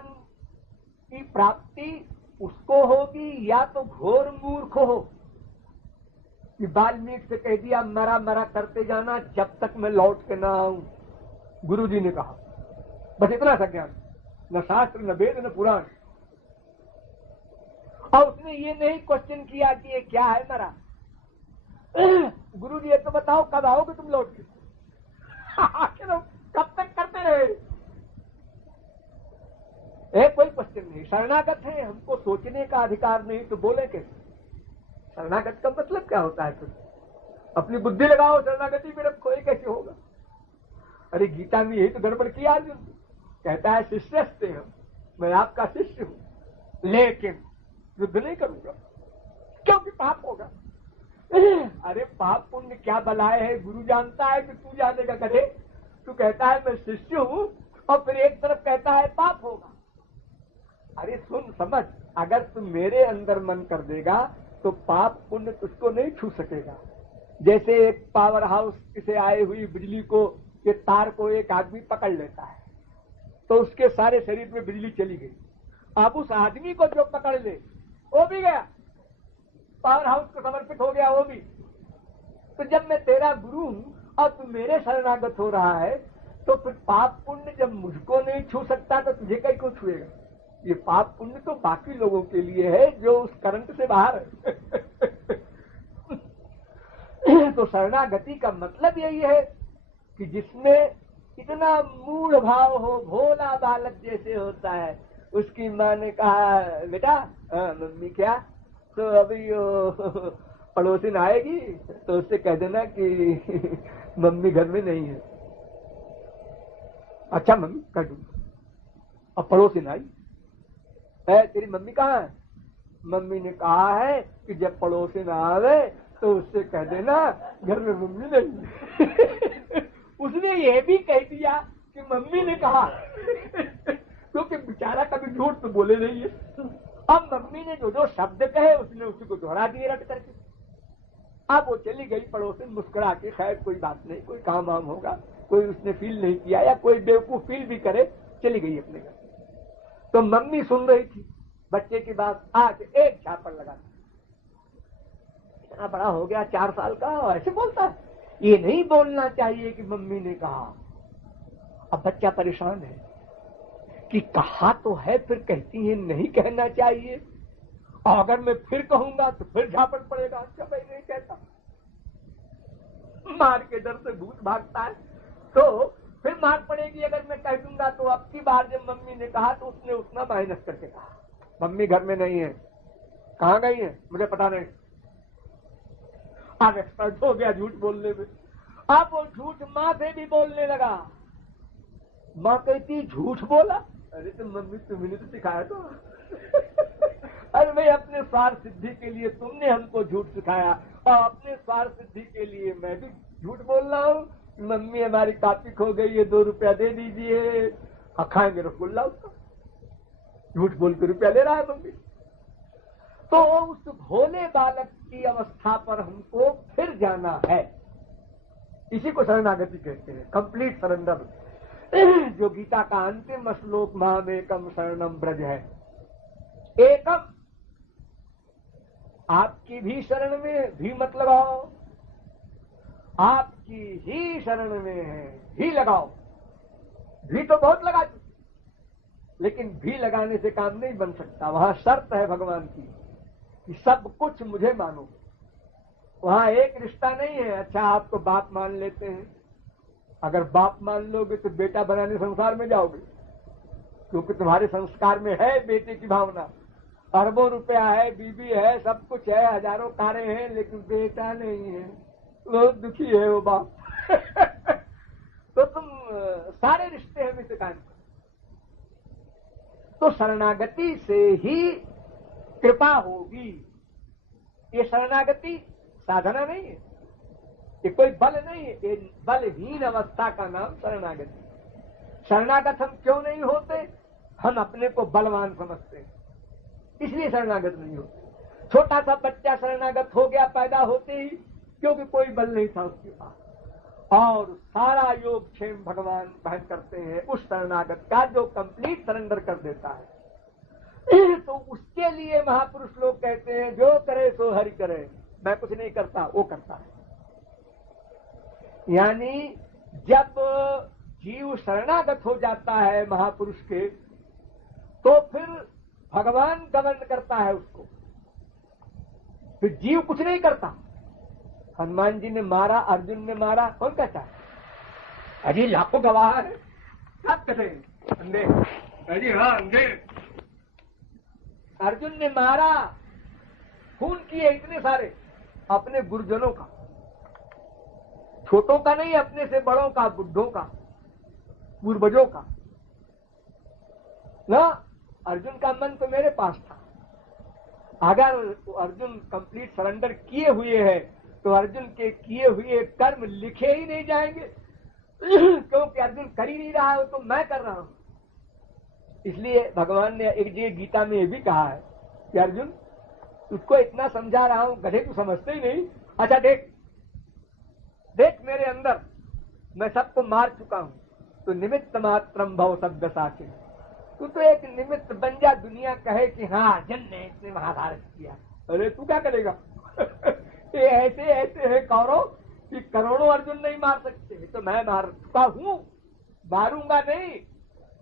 की प्राप्ति उसको होगी या तो घोर मूर्ख हो, कि वाल्मीकि से कह दिया मरा मरा करते जाना जब तक मैं लौट के ना आऊं। गुरु जी ने कहा, बस इतना सा ज्ञान, न शास्त्र न वेद न पुराण। और उसने ये नहीं क्वेश्चन किया कि ये क्या है मरा। गुरु जी ये तो बताओ कब आओगे तुम लौट के। कब तक करते रहे। कोई क्वेश्चन नहीं, शरणागत है, हमको सोचने का अधिकार नहीं, तो बोले कैसे? शरणागत का मतलब क्या होता है? फिर अपनी बुद्धि लगाओ, शरणागति में रखो, ये कैसे होगा? अरे गीता में यही तो गड़बड़ किया अर्जुन। कहता है शिष्यस्ते हम, मैं आपका शिष्य हूं, लेकिन युद्ध नहीं करूंगा क्योंकि पाप होगा। अरे पाप पुण्य क्या बलाए है, गुरु जानता है कि तू जानेगा कदे। तू कहता है मैं शिष्य हूं और फिर एक तरफ कहता है पाप होगा। अरे सुन समझ, अगर तू मेरे अंदर मन कर देगा तो पाप पुण्य तुझको नहीं छू सकेगा। जैसे एक पावर हाउस से आई हुई बिजली को के तार को एक आदमी पकड़ लेता है तो उसके सारे शरीर में बिजली चली गई। अब उस आदमी को जो पकड़ ले वो भी गया, पावर हाउस को समर्पित हो गया वो भी। तो जब मैं तेरा गुरु हूं और तू मेरे शरणागत हो रहा है तो फिर पाप पुण्य जब मुझको नहीं छू सकता तो तुझे कहीं को छुएगा? ये पाप पुण्य तो बाकी लोगों के लिए है जो उस करंट से बाहर है। तो शरणागति का मतलब यही है कि जिसमें इतना मूढ़ भाव हो, भोला बालक जैसे होता है। उसकी माँ ने कहा बेटा मम्मी क्या, तो अभी पड़ोसिन आएगी तो उससे कह देना कि मम्मी घर में नहीं है। अच्छा मम्मी कर दूंगा। अब पड़ोसिन आई, तेरी मम्मी कहाँ है? मम्मी ने कहा है कि जब पड़ोसिन आवे तो उससे कह देना घर में मम्मी नहीं। उसने ये भी कह दिया कि मम्मी ने कहा, क्योंकि बेचारा कभी झूठ तो बोले नहीं है। अब मम्मी ने जो जो शब्द कहे उसने उसी को दोहरा दिए रट करके। अब वो चली गई पड़ोसिन मुस्कुरा के, खैर कोई बात नहीं, कोई काम वाम होगा, कोई उसने फील नहीं किया, या कोई बेवकूफ फील भी करे, चली गई अपने घर। तो मम्मी सुन रही थी बच्चे की बात, आज एक झापड़ लगा, इतना बड़ा हो गया 4 साल का और ऐसे बोलता है। ये नहीं बोलना चाहिए कि मम्मी ने कहा। अब बच्चा परेशान है कि कहा तो है, फिर कहती है नहीं कहना चाहिए, और अगर मैं फिर कहूंगा तो फिर झापड़ पड़ेगा। अच्छा मैं नहीं कहता, मार के डर से भूत भागता है, तो फिर मार पड़ेगी अगर मैं कह दूंगा। तो अब की बार जब मम्मी ने कहा तो उसने उतना माइनस करके कहा, मम्मी घर में नहीं है। कहाँ गई है मुझे पता नहीं। अब एक्सपर्ट हो गया झूठ बोलने में। अब वो झूठ माँ से भी बोलने लगा। माँ कहती झूठ बोला। अरे तो मम्मी तुमने तो सिखाया तो। अरे भाई अपने स्वार्थ सिद्धि के लिए तुमने हमको झूठ सिखाया और अपने स्वार्थ सिद्धि के लिए मैं भी झूठ बोल रहा हूँ। मम्मी हमारी कॉपी खो गई है, 2 रुपया दे दीजिए, खाएंगे रसगुल्ला उसका। झूठ बोल के रुपया ले रहा है मम्मी। तो उस भोले बालक की अवस्था पर हमको फिर जाना है। इसी को शरणागति कहते हैं, कंप्लीट सरेंडर। जो गीता का अंतिम श्लोक मामेकम शरणम ब्रज है। एकम, आपकी भी शरण में भी मत लगाओ, आपकी ही शरण में है भी लगाओ। भी तो बहुत लगा चुके, लेकिन भी लगाने से काम नहीं बन सकता। वहां शर्त है भगवान की कि सब कुछ मुझे मानो। वहां एक रिश्ता नहीं है, अच्छा आपको बाप मान लेते हैं, अगर बाप मान लोगे तो बेटा बनाने संसार में जाओगे, क्योंकि तुम्हारे संस्कार में है बेटे की भावना। अरबों रुपया है, बीबी है, सब कुछ है, हजारों कारें हैं, लेकिन बेटा नहीं है, बहुत दुखी है वो बाप। तो तुम सारे रिश्ते हमें से काट। तो शरणागति से ही कृपा होगी। ये शरणागति साधना नहीं है, ये कोई बल नहीं है, ये बलहीन अवस्था का नाम शरणागति। शरणागत हम क्यों नहीं होते? हम अपने को बलवान समझते हैं, इसलिए शरणागत नहीं होते। छोटा सा बच्चा शरणागत हो गया पैदा होते ही, क्योंकि कोई बल नहीं था उसके पास, और सारा योग क्षेम भगवान वहन करते हैं उस शरणागत का जो कंप्लीट सरेंडर कर देता है। तो उसके लिए महापुरुष लोग कहते हैं जो करे सो हरि करे, मैं कुछ नहीं करता वो करता है। यानी जब जीव शरणागत हो जाता है महापुरुष के, तो फिर भगवान गवर्न करता है उसको, फिर जीव कुछ नहीं करता। हनुमान जी ने मारा, अर्जुन ने मारा, कौन कहता है? अजी लाखों गवाह है, सब कहते हैं अंधे, अजी हाँ अंधे। अर्जुन ने मारा, खून किए इतने सारे, अपने गुरुजनों का, छोटों का नहीं, अपने से बड़ों का, बुढ़ों का, पूर्वजों का ना। अर्जुन का मन तो मेरे पास था। अगर अर्जुन कंप्लीट सरेंडर किए हुए है तो अर्जुन के किए हुए कर्म लिखे ही नहीं जाएंगे, क्योंकि अर्जुन कर ही नहीं रहा है, तो मैं कर रहा हूं। इसलिए भगवान ने एक जगह गीता में ये भी कहा है कि अर्जुन उसको इतना समझा रहा हूं, गधे तू समझते ही नहीं। अच्छा देख देख मेरे अंदर, मैं सबको मार चुका हूं, तो निमित्त मात्रम भव शब्द साक्षी, तू तो एक निमित्त बन जा, दुनिया कहे कि हाँ अर्जुन ने इसने महाभारत किया। अरे तू क्या करेगा? ये ऐसे ऐसे है कौरव कि करोड़ों अर्जुन नहीं मार सकते, तो मैं मार चुका हूं, मारूंगा नहीं,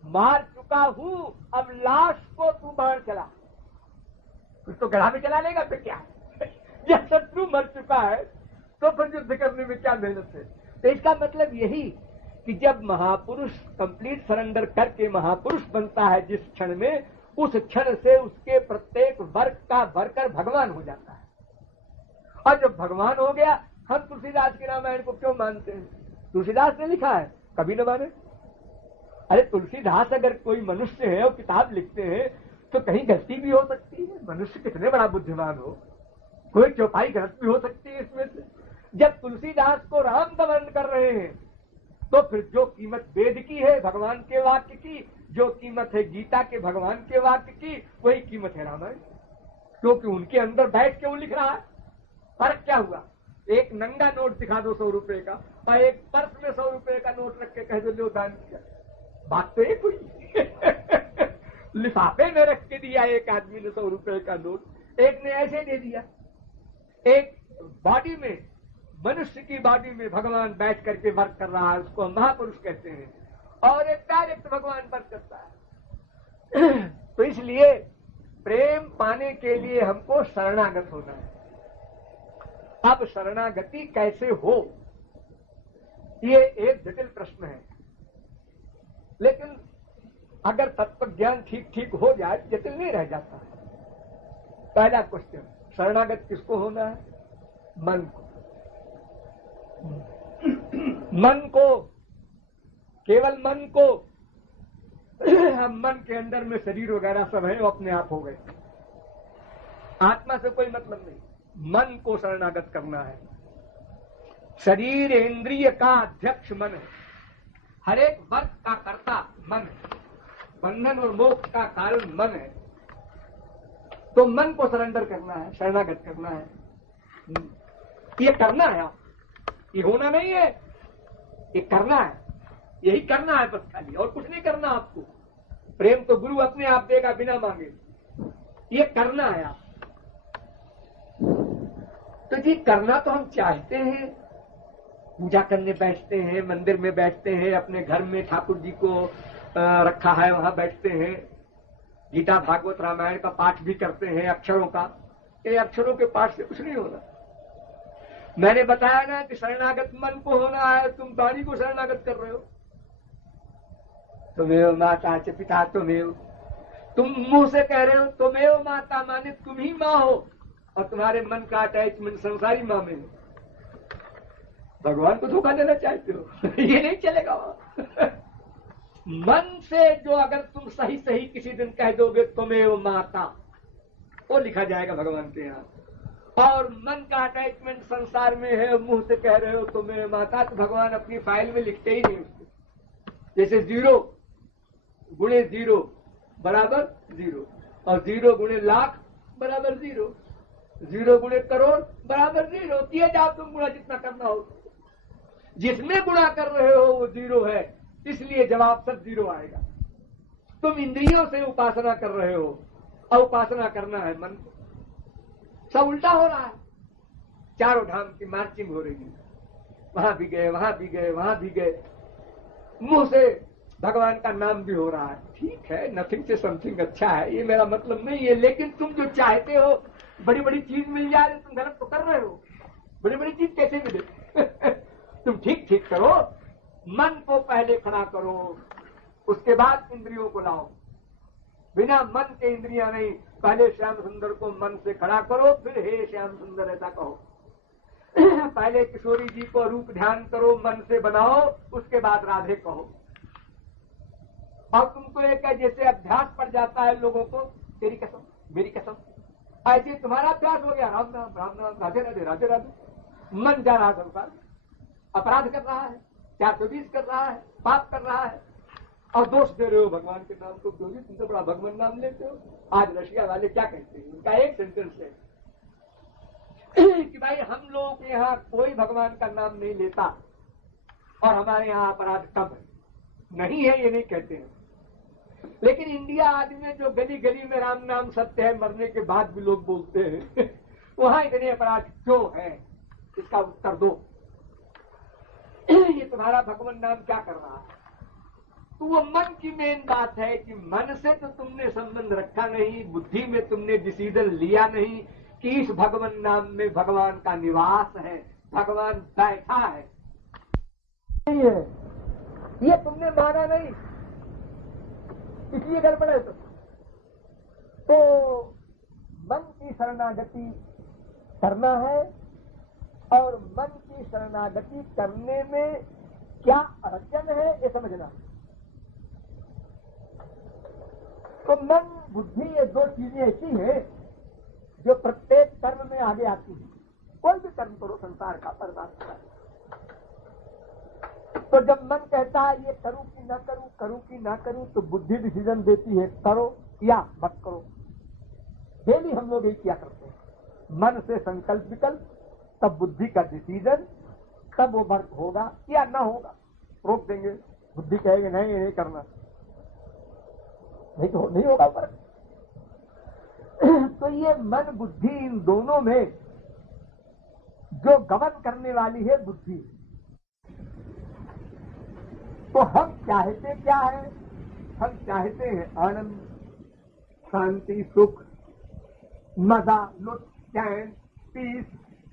मार चुका हूं। अब लाश को तू बाहर चला, कुछ तो गढ़ा में चला लेगा, फिर क्या? जब शत्रु मर चुका है तो फिर युद्ध करने में क्या मेहनत है? तो इसका मतलब यही कि जब महापुरुष कंप्लीट सरेंडर करके महापुरुष बनता है जिस क्षण में, उस क्षण से उसके प्रत्येक वर्ग का वर्कर भगवान हो जाता है। और जब भगवान हो गया, हम तुलसीदास के रामायण को क्यों मानते हैं? तुलसीदास ने लिखा है, कभी न माने। अरे तुलसीदास अगर कोई मनुष्य है और किताब लिखते हैं तो कहीं गलती भी हो सकती है। मनुष्य कितने बड़ा बुद्धिमान हो, कोई चौपाई गलत भी हो सकती है इसमें से। जब तुलसीदास को राम गवर्न कर रहे हैं तो फिर जो कीमत वेद की है भगवान के वाक्य की, जो कीमत है गीता के भगवान के वाक्य की, वही कीमत है रामायण, क्योंकि उनके अंदर बैठ के वो लिख रहा है। फर्क क्या हुआ? एक नंगा नोट दिखा दो 100 रुपए का, और एक पर्स में 100 रुपए का नोट रख के कह दो लो दान किया, बात तो एक हुई। लिफाफे में रख के दिया एक आदमी ने 100 रुपए का नोट, एक ने ऐसे दे दिया। एक बॉडी में, मनुष्य की बॉडी में भगवान बैठ करके वर्क कर रहा है, उसको महापुरुष कहते हैं, और एक डायरेक्ट भगवान वर्क करता है। तो इसलिए प्रेम पाने के लिए हमको शरणागत होना है। अब शरणागति कैसे हो, ये एक जटिल प्रश्न है, लेकिन अगर तत्व ज्ञान ठीक ठीक हो जाए जटिल नहीं रह जाता। पहला क्वेश्चन, शरणागत किसको होना है? मन को। मन को, केवल मन को, हम मन के अंदर में शरीर वगैरह सब है वो अपने आप हो गए, आत्मा से कोई मतलब नहीं। मन को शरणागत करना है। शरीर इंद्रिय का अध्यक्ष मन है, हर एक वर्ग का कर्ता मन है, बंधन और मोक्ष का कारण मन है। तो मन को सरेंडर करना है, शरणागत करना है। ये करना है, आप ये होना नहीं है, ये करना है, यही करना है बस, खाली और कुछ नहीं करना आपको। प्रेम तो गुरु अपने आप देगा बिना मांगे, ये करना है आप। तो जी करना तो हम चाहते हैं, पूजा करने बैठते हैं, मंदिर में बैठते हैं, अपने घर में ठाकुर जी को रखा है वहां बैठते हैं, गीता भागवत रामायण का पाठ भी करते हैं अक्षरों का। ये अक्षरों के पाठ से कुछ नहीं होना। मैंने बताया ना कि शरणागत मन को होना है, तुम वाणी को शरणागत कर रहे हो। तुम्हें माता च पिता तुम्हें, तुम मुंह से कह रहे हो तुम्हें माता, माने तुम ही माँ हो, और तुम्हारे मन का अटैचमेंट संसारी माँ में है। भगवान को धोखा देना चाहते हो ये नहीं चलेगा। मन से जो अगर तुम सही सही किसी दिन कह दोगे तुम्हें माता, वो लिखा जाएगा भगवान के यहाँ। और मन का अटैचमेंट संसार में है, मुंह से कह रहे हो तुम्हें माता, तो भगवान अपनी फाइल में लिखते ही नहीं उसको। जैसे 0 गुणे 0 बराबर 0, और 0 गुणे लाख बराबर 0, 0 गुणे करोड़ बराबर 0। किए जाओ तुम गुणा जितना करना हो। जिसमें गुणा कर रहे हो वो 0 है, इसलिए जवाब सब 0 आएगा। तुम इंद्रियों से उपासना कर रहे हो, और उपासना करना है मन को। सब उल्टा हो रहा है। चारों धाम की मार्चिंग हो रही है, वहां भी गए, वहां भी गए, वहां भी गए, मुंह से भगवान का नाम भी हो रहा है। ठीक है, नथिंग से समथिंग अच्छा है, ये मेरा मतलब नहीं है। लेकिन तुम जो चाहते हो बड़ी बड़ी चीज मिल जा रही, तुम गलत तो कर रहे हो। बड़ी बड़ी चीज कैसे मिले तुम ठीक ठीक करो, मन को पहले खड़ा करो, उसके बाद इंद्रियों को लाओ। बिना मन के इंद्रियां नहीं, पहले श्याम सुंदर को मन से खड़ा करो, फिर हे श्याम सुंदर ऐसा कहो। पहले किशोरी जी को रूप ध्यान करो, मन से बनाओ, उसके बाद राधे कहो। और तुमको एक जैसे अभ्यास पड़ जाता है लोगों को, तेरी कसम मेरी कसम, ऐसे तुम्हारा अभ्यास हो गया, राम राम राम राम राधे राधे राधे राधे। मन जा रहा संसार, अपराध कर रहा है, 420 कर रहा है, पाप कर रहा है, और दोष दे रहे हो भगवान के नाम को। क्यों जी तुम तो बड़ा भगवान नाम लेते हो। आज रशिया वाले क्या कहते हैं, उनका एक सेंटेंस है कि भाई हम लोगों के यहाँ कोई भगवान का नाम नहीं लेता, और हमारे यहाँ अपराध कम है। नहीं है ये नहीं कहते हैं, लेकिन इंडिया आदि में जो गली गली में राम नाम सत्य है, मरने के बाद भी लोग बोलते हैं वहां इतने अपराध क्यों है, इसका उत्तर दो। ये तुम्हारा भगवान नाम क्या कर रहा है? तो वो मन की मेन बात है कि मन से तो तुमने संबंध रखा नहीं, बुद्धि में तुमने डिसीजन लिया नहीं कि इस भगवान नाम में भगवान का निवास है, भगवान बैठा है। ये तुमने माना नहीं, इसलिए गड़बड़ है। तो मन की शरणागति करना है, और मन की शरणागति करने में क्या अड़चन है ये समझना। तो मन बुद्धि ये दो चीजें ऐसी हैं जो प्रत्येक कर्म में आगे आती है। कोई भी कर्म करो संसार का, परमात्मा का। तो जब मन कहता है ये करूं कि ना करूं, करूं कि ना करूं, तो बुद्धि डिसीजन देती है करो या मत करो। डेली हम लोग ये क्या करते हैं, मन से संकल्प विकल्प, तब बुद्धि का डिसीजन, तब वो वर्क होगा या ना होगा। रोक देंगे, बुद्धि कहेगी नहीं ये नहीं करना, नहीं तो नहीं होगा वर्क। तो ये मन बुद्धि इन दोनों में जो गमन करने वाली है बुद्धि। तो हम चाहते क्या है, हम चाहते हैं आनंद, शांति, सुख, मजा, लुत्फ, चैन, पीस,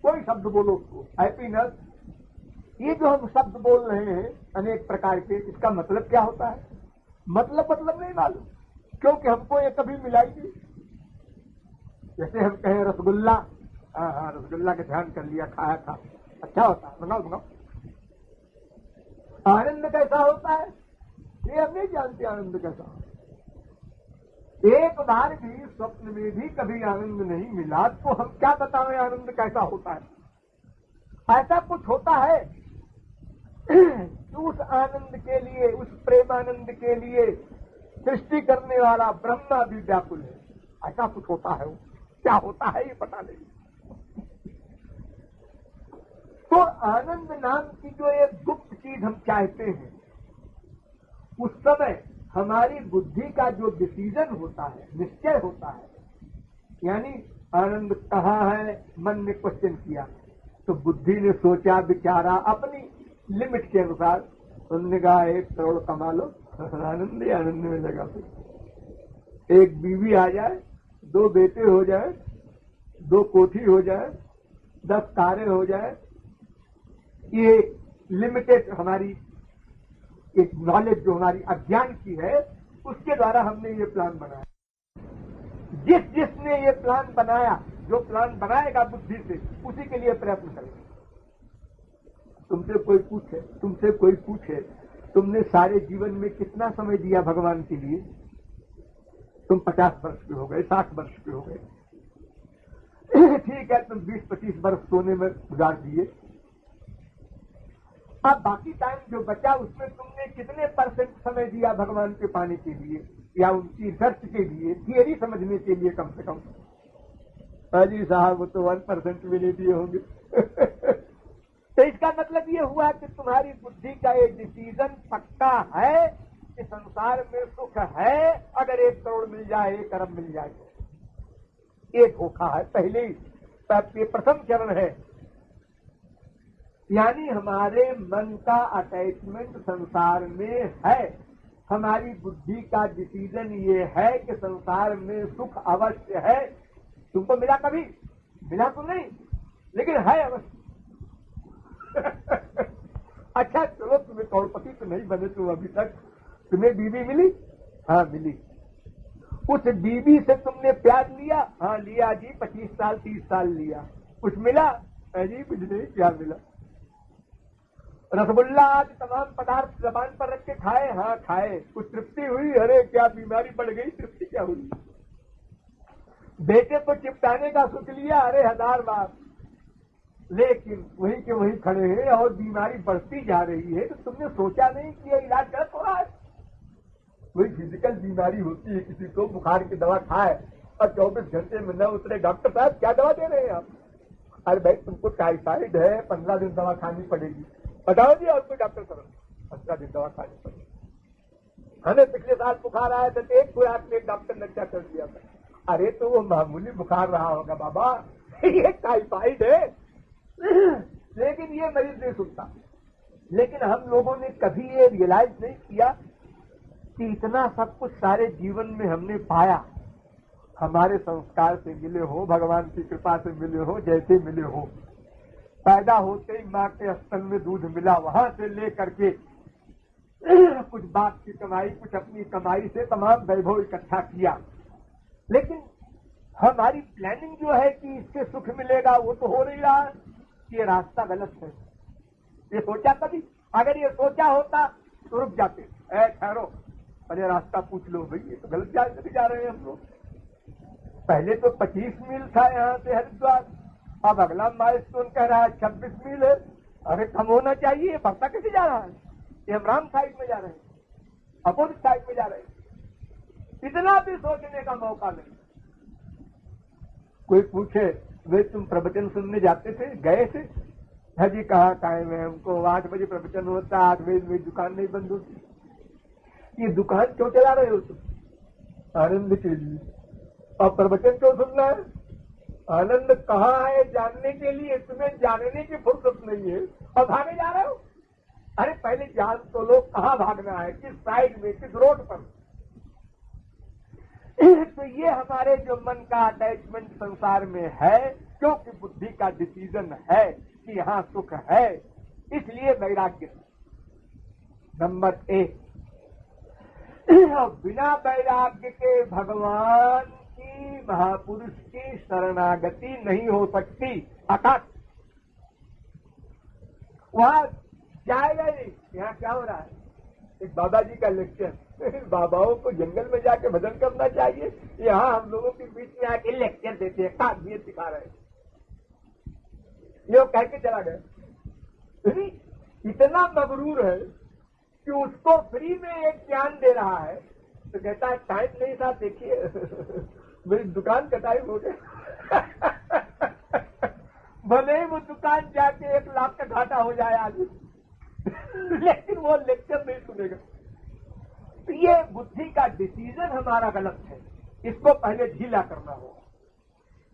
कोई शब्द बोलो उसको, हैप्पीनेस। ये जो हम शब्द बोल रहे हैं अनेक प्रकार के, इसका मतलब क्या होता है? मतलब नहीं मालूम, क्योंकि हमको ये कभी मिला ही नहीं। जैसे हम कहें रसगुल्ला, हाँ रसगुल्ला के ध्यान कर लिया, खाया था, अच्छा होता है, बनाओ बनाओ। आनंद कैसा होता है? ये हम नहीं जानते आनंद कैसा। एक बार भी स्वप्न में भी कभी आनंद नहीं मिला तो हम क्या बताएं आनंद कैसा होता है। ऐसा कुछ होता है उस आनंद के लिए, उस प्रेमानंद के लिए सृष्टि करने वाला ब्रह्मा भी व्याकुल है। ऐसा कुछ होता है, क्या होता है ये पता नहीं। तो आनंद नाम की जो एक गुप्त चीज हम चाहते हैं, उस समय हमारी बुद्धि का जो डिसीजन होता है, निश्चय होता है, यानी आनंद कहाँ है, मन ने क्वेश्चन किया तो बुद्धि ने सोचा विचारा अपनी लिमिट के अनुसार, उन्होंने कहा 1 करोड़ कमा लो, आनंद ही आनंद में लगा। एक बीवी आ जाए, 2 बेटे हो जाए, 2 कोठी हो जाए, 10 कारें हो जाए, ये लिमिटेड हमारी एक नॉलेज जो हमारी अज्ञान की है, उसके द्वारा हमने ये प्लान बनाया। जिसने ये प्लान बनाया, जो प्लान बनाएगा बुद्धि से, उसी के लिए प्रयत्न करेगा। तुमसे कोई पूछे तुमने सारे जीवन में कितना समय दिया भगवान के लिए? तुम 50 वर्ष के हो गए, 60 वर्ष के हो गए, ठीक है, तुम 20-25 वर्ष सोने में गुजार दिए। अब बाकी टाइम जो बचा उसमें तुमने कितने परसेंट समय दिया भगवान के पाने के लिए, या उनकी रिसर्च के लिए, थियरी समझने के लिए? कम से कम अजी साहब वो तो 1% भी नहीं दिए होंगे। तो इसका मतलब ये हुआ कि तुम्हारी बुद्धि का एक डिसीजन पक्का है कि संसार में सुख है, अगर 1 करोड़ मिल जाए, 1 अरब मिल जाए। ये धोखा है, पहले ही प्रथम चरण है। यानी हमारे मन का अटैचमेंट संसार में है, हमारी बुद्धि का डिसीजन ये है कि संसार में सुख अवश्य है। तुमको मिला कभी? मिला तो नहीं, लेकिन है अवश्य। अच्छा चलो, तुम्हें करोड़पति तो नहीं बने तुम अभी तक, तुम्हें बीवी मिली? हाँ मिली। उस बीवी से तुमने प्यार लिया? हाँ लिया जी, 25 साल 30 साल लिया। कुछ मिला? जी कुछ नहीं। क्या मिला? रसगुल्ला आदि तमाम पदार्थ जबान पर रख के खाए? हाँ खाए। कुछ तृप्ति हुई? अरे क्या बीमारी बढ़ गई, तृप्ति क्या हुई? बेटे को चिपटाने का सुख लिया? अरे 1000 बार। लेकिन वहीं के वहीं खड़े हैं और बीमारी बढ़ती जा रही है। तो तुमने सोचा नहीं कि ये इलाज गलत हो रहा है? कोई फिजिकल बीमारी होती है, किसी को बुखार की दवा खाए और 24 घंटे में न उतरे, डॉक्टर साहब क्या दवा दे रहे हैं आप? अरे भाई तुमको टाइफाइड है, 15 दिन दवा खानी पड़ेगी। बताओ जी, और कोई डॉक्टर करो, 15 दिन दवा खानी पड़ेगी। हमें पिछले साल बुखार आया था, एक खुराक में डॉक्टर ने क्या कर दिया था? अरे तो वो मामूली बुखार रहा होगा बाबा, ये टाइफाइड है। लेकिन ये मरीज नहीं सुनता। लेकिन हम लोगों ने कभी ये रियलाइज नहीं किया कि इतना सब कुछ सारे जीवन में हमने पाया, हमारे संस्कार से मिले हो, भगवान की कृपा से मिले हो, जैसे मिले हो। पैदा होते ही माँ के स्तन में दूध मिला, वहां से लेकर के कुछ बाप की कमाई, कुछ अपनी कमाई से तमाम वैभव इकट्ठा किया। लेकिन हमारी प्लानिंग जो है कि इससे सुख मिलेगा, वो तो हो नहीं रहा। ये रास्ता गलत है। ये सोचा कभी? अगर ये सोचा होता तो रुक जाते, ठहरो पहले रास्ता पूछ लो भाई, ये तो गलत जा रहे हैं हम लोग। पहले तो 25 मील था यहाँ से हरिद्वार, अब अगला माइलस्टोन कह रहा है 26 मील है। अरे कम होना चाहिए, बढ़ता कैसे जा रहा है? ये हम राम साइड में जा रहे हैं, अपोजिट साइड में जा रहे हैं। इतना भी सोचने का मौका नहीं। कोई पूछे वे तुम प्रवचन सुनने जाते थे, गए थे? है जी कहाँ टाइम है हमको, 8 बजे प्रवचन होता, 8 बजे मेरी दुकान नहीं बंद होती। ये दुकान क्यों चला रहे हो तुम? आनंद के लिए। और प्रवचन क्यों सुनना है? आनंद कहाँ है जानने के लिए। तुम्हें जानने की फुर्सत नहीं है और भागे जा रहे हो। अरे पहले जान तो लो कहाँ भागना है, किस साइड में, किस रोड पर। तो ये हमारे जो मन का अटैचमेंट संसार में है, क्योंकि बुद्धि का डिसीजन है कि यहाँ सुख है, इसलिए वैराग्य। नंबर 1, बिना वैराग्य के भगवान की, महापुरुष की शरणागति नहीं हो सकती। अर्थात वहां जाएगा नहीं। यहाँ क्या हो रहा है? एक बाबा जी का लेक्चर। बाबाओं को जंगल में जाके भजन करना चाहिए, यहाँ हम लोगों के बीच में आके लेक्चर देते हैं, काबिलियत दिखा रहे हैं। ये कह के चला गया। इतना मगरूर है कि उसको फ्री में एक ज्ञान दे रहा है, तो कहता है टाइम नहीं था, देखिए मेरी दुकान का टाइम हो गया। भले ही वो दुकान जाके 1 लाख का घाटा हो जाए आदमी, लेकिन वो लेक्चर नहीं सुनेगा। तो ये बुद्धि का डिसीजन हमारा गलत है, इसको पहले ढीला करना होगा।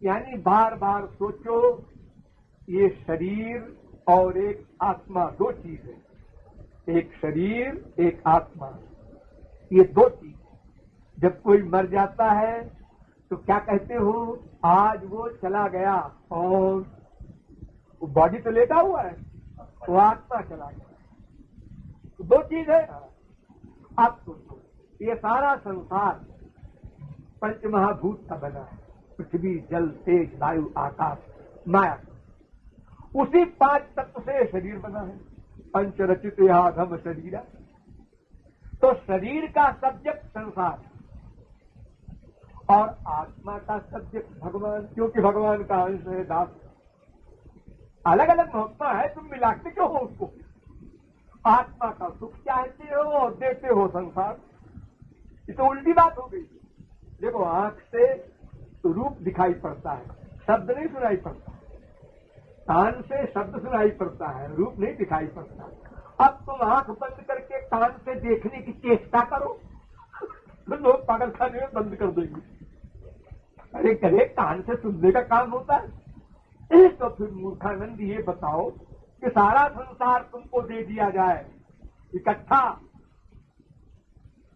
यानी बार बार सोचो, ये शरीर और एक आत्मा 2 चीज है। एक शरीर, एक आत्मा, ये 2 चीज। जब कोई मर जाता है तो क्या कहते हो, आज वो चला गया, और वो बॉडी तो लेटा हुआ है, वो आत्मा चला गया। तो 2 चीज है। अब सोचो, ये सारा संसार 5 महाभूत का बना है, पृथ्वी, जल, तेज, वायु, आकाश, माया। उसी 5 तत्व से शरीर बना है। पंचरचित याधम शरीर। तो शरीर का सब्जेक्ट संसार और आत्मा का सब्जेक्ट भगवान, क्योंकि भगवान का अंश है, दास। अलग अलग महत्ता है, तुम मिलाते क्यों हो उसको? आत्मा का सुख चाहते हो और देते हो संसार। ये तो उल्टी बात हो गई। देखो, आंख से तो रूप दिखाई पड़ता है, शब्द नहीं सुनाई पड़ता। कान से शब्द सुनाई पड़ता है, रूप नहीं दिखाई पड़ता। अब तुम आंख बंद करके कान से देखने की चेष्टा करो तो लोग पागल खाने में बंद कर देंगे। अरे करे, कान से सुनने का काम होता है। तो फिर मूर्खानंद ये बताओ कि सारा संसार तुमको दे दिया जाए इकट्ठा,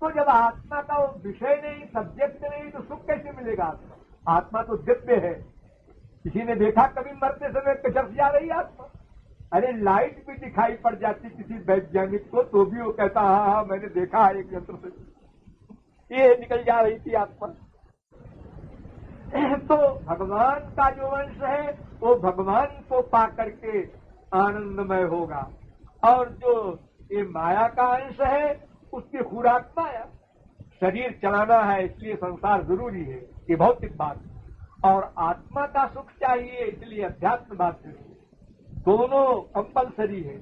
तो जब आत्मा का वो विषय नहीं, सब्जेक्ट नहीं, तो सुख कैसे मिलेगा? आत्मा तो दिव्य है। किसी ने देखा कभी मरते समय कचर जा रही आत्मा? अरे लाइट भी दिखाई पड़ जाती किसी वैज्ञानिक को, तो भी वो कहता हाँ मैंने देखा है एक यंत्र से, ये निकल जा रही थी आत्मा। तो भगवान का जो अंश है वो भगवान को पा करके आनंदमय होगा, और जो ये माया का अंश है उसकी खुराक माया। शरीर चलाना है इसलिए संसार जरूरी है, ये भौतिक बात। और आत्मा का सुख चाहिए इसलिए अध्यात्म बात है। दोनों कंपलसरी है।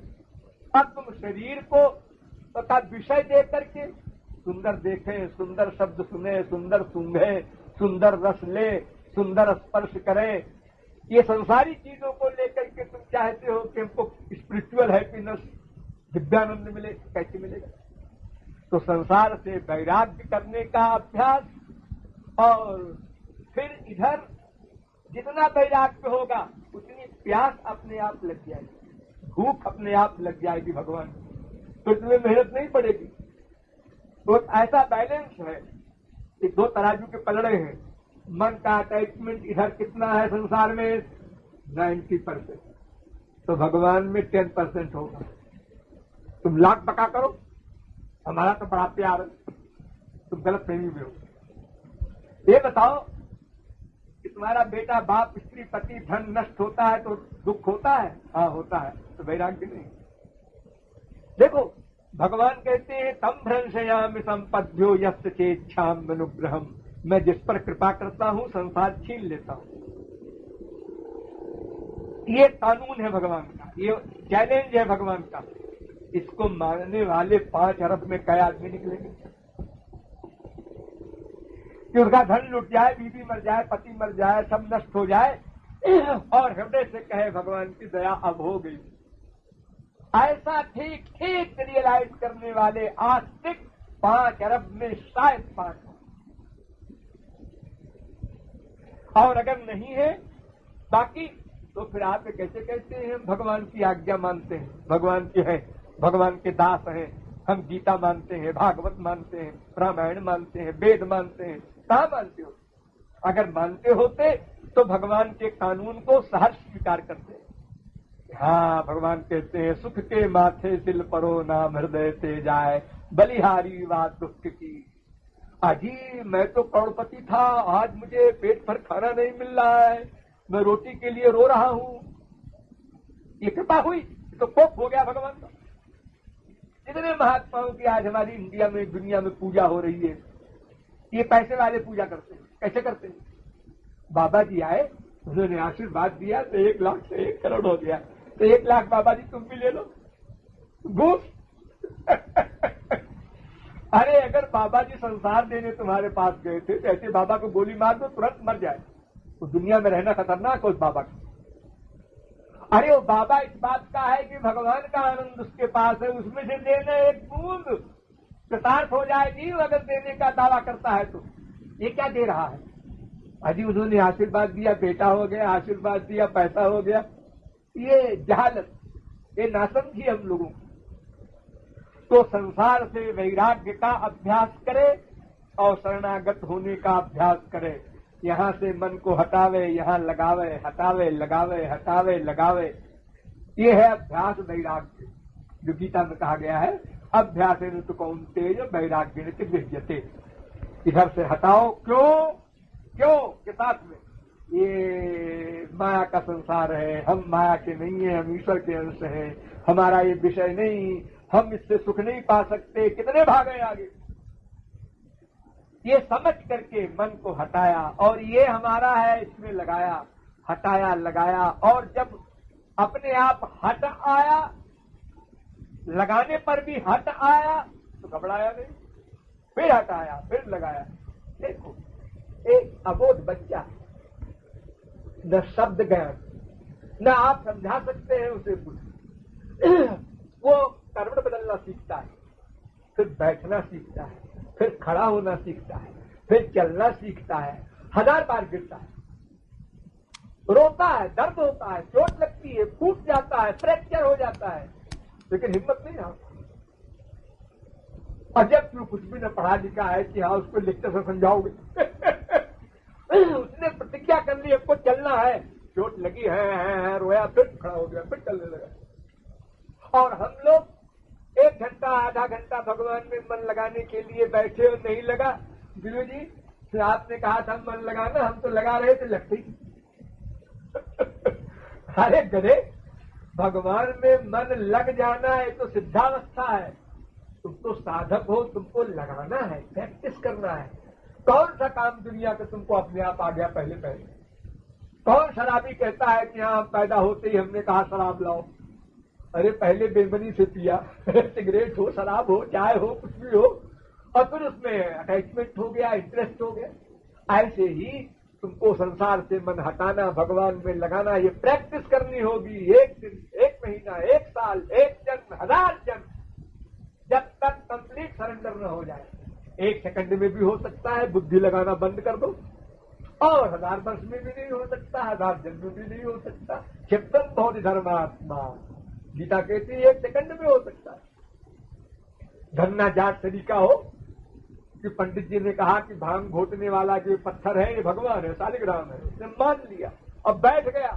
अब तुम शरीर को का विषय दे करके सुंदर देखें, सुंदर शब्द सुने, सुंदर सूंघे, सुंदर रस ले, सुंदर स्पर्श करें, ये संसारी चीजों को लेकर के तुम चाहते हो कि हमको स्पिरिचुअल हैप्पीनेस, दिव्यानंद मिले, कैसे मिलेगा? तो संसार से वैराग्य करने का अभ्यास, और फिर इधर जितना वैराग्य होगा उतनी प्यास अपने आप लग जाएगी, भूख अपने आप लग जाएगी भगवान, तो इसमें मेहनत नहीं पड़ेगी। तो ऐसा बैलेंस है कि 2 तराजू के पलड़े हैं। मन का अटैचमेंट इधर कितना है संसार में? 90%। तो भगवान में 10% होगा। तुम लाख बका करो, हमारा तो बड़ा प्यार है, तुम गलत फहमी में हो। ये बताओ कि तुम्हारा बेटा, बाप, स्त्री, पति, धन नष्ट होता है तो दुख होता है? हाँ होता है, तो वैराग्य नहीं। देखो, भगवान कहते हैं तम भ्रंशयामि संपद्भ्यो यस्य चेच्छाम अनुग्रहम, मैं जिस पर कृपा करता हूं संसार छीन लेता हूं। ये कानून है भगवान का, ये चैलेंज है भगवान का। इसको मानने वाले 5 अरब में कई आदमी निकलेंगे कि उसका धन लुट जाए, बीवी मर जाए, पति मर जाए, सब नष्ट हो जाए, और हृदय से कहे भगवान की दया अब हो गई। ऐसा ठीक ठीक रियलाइज करने वाले आस्तिक 5 अरब में शायद 5, और अगर नहीं है बाकी, तो फिर आप कैसे कहते हैं हम भगवान की आज्ञा मानते हैं, भगवान की है, भगवान के दास हैं, हम गीता मानते हैं, भागवत मानते हैं, रामायण मानते हैं, वेद मानते हैं। कहाँ मानते हो? अगर मानते होते तो भगवान के कानून को सहर्ष स्वीकार करते। हाँ, भगवान कहते हैं सुख के माथे सिल परो नाम हृदय से जाए, बलिहारी बात दुख की। अजी मैं तो करोड़पति था, आज मुझे पेट भर खाना नहीं मिल रहा है, मैं रोटी के लिए रो रहा हूं। ये कृपा हुई तो कोप हो गया भगवान का। जितने महात्माओं की आज हमारी इंडिया में दुनिया में पूजा हो रही है, ये पैसे वाले पूजा करते हैं। कैसे करते हैं? बाबा जी आए, उन्होंने आशीर्वाद दिया तो 1 लाख से 1 करोड़ हो गया, तो 1 लाख बाबा जी तुम भी ले लो घूस। अरे अगर बाबा जी संसार देने तुम्हारे पास गए थे तो ऐसे बाबा को गोली मार दो तुरंत मर जाए, तो दुनिया में रहना खतरनाक हो उस बाबा का। अरे वो बाबा इस बात का है कि भगवान का आनंद उसके पास है, उसमें से देना एक बूंद कृतार्थ हो जाएगी अगर देने का दावा करता है तो। ये क्या दे रहा है? अजी उन्होंने आशीर्वाद दिया, बेटा हो गया, आशीर्वाद दिया, पैसा हो गया। ये जहालत, ये नासमझी हम लोगों को। तो संसार से वैराग्य का अभ्यास करे और शरणागत होने का अभ्यास करे। यहां से मन को हटावे, यहां लगावे, हटावे लगावे, हटावे लगावे। ये है अभ्यास वैराग्य, जो गीता में कहा गया है, अभ्यास तो कौन्तेय वैराग्य के विद्यते। इधर से हटाओ, क्यों के साथ में ये माया का संसार है, हम माया के नहीं है, हम ईश्वर के अंश हैं, हमारा ये विषय नहीं, हम इससे सुख नहीं पा सकते, कितने भागे आगे। ये समझ करके मन को हटाया और ये हमारा है, इसमें लगाया, हटाया लगाया, और जब अपने आप हट आया, लगाने पर भी हट आया तो घबराया नहीं, फिर हटाया, फिर लगाया। देखो एक अबोध बच्चा, न शब्द ज्ञान, न आप समझा सकते हैं उसे कुछ। वो करवट बदलना सीखता है, फिर बैठना सीखता है, फिर खड़ा होना सीखता है, फिर चलना सीखता है, 1000 बार गिरता है, रोता है, दर्द होता है, चोट लगती है, फूट जाता है, फ्रैक्चर हो जाता है, लेकिन हिम्मत नहीं आता। और जब तू कुछ भी न पढ़ा लिखा है कि हाँ उसको लिखते से समझाओगे। उसने प्रतिज्ञा कर ली आपको चलना है, चोट लगी है, रोया, फिर खड़ा हो गया, फिर चलने लगा। और हम लोग 1 घंटा आधा घंटा भगवान में मन लगाने के लिए बैठे और नहीं लगा। गुरु जी आपने कहा था मन लगाना, हम तो लगा रहे थे, लगते ही। अरे गधे, भगवान में मन लग जाना है तो सिद्धावस्था है। तुम तो साधक हो, तुमको लगाना है, प्रैक्टिस करना है। कौन सा काम दुनिया का तुमको अपने आप आ गया पहले? कौन शराबी कहता है कि हाँ पैदा होते ही हमने कहा शराब लाओ? अरे पहले बेमनी से पिया, सिगरेट हो, शराब हो, चाय हो, कुछ भी हो, और फिर उसमें अटैचमेंट हो गया, इंटरेस्ट हो गया। ऐसे ही तुमको संसार से मन हटाना, भगवान में लगाना, ये प्रैक्टिस करनी होगी। 1 दिन, 1 महीना, 1 साल, 1 जन्म, 1000 जन्म, जब तक कंप्लीट सरेंडर न हो जाए। 1 सेकंड में भी हो सकता है, बुद्धि लगाना बंद कर दो, और 1000 वर्ष में भी नहीं हो सकता, 1000 जन्म में भी नहीं हो सकता। क्षिप्तम बहुत धर्मात्मा, गीता कहती है 1 सेकंड में हो सकता है। धन्ना जाट तरीका हो कि पंडित जी ने कहा कि भांग घोटने वाला जो पत्थर है ये भगवान है, शालिग्राम है, उसने मान लिया, अब बैठ गया,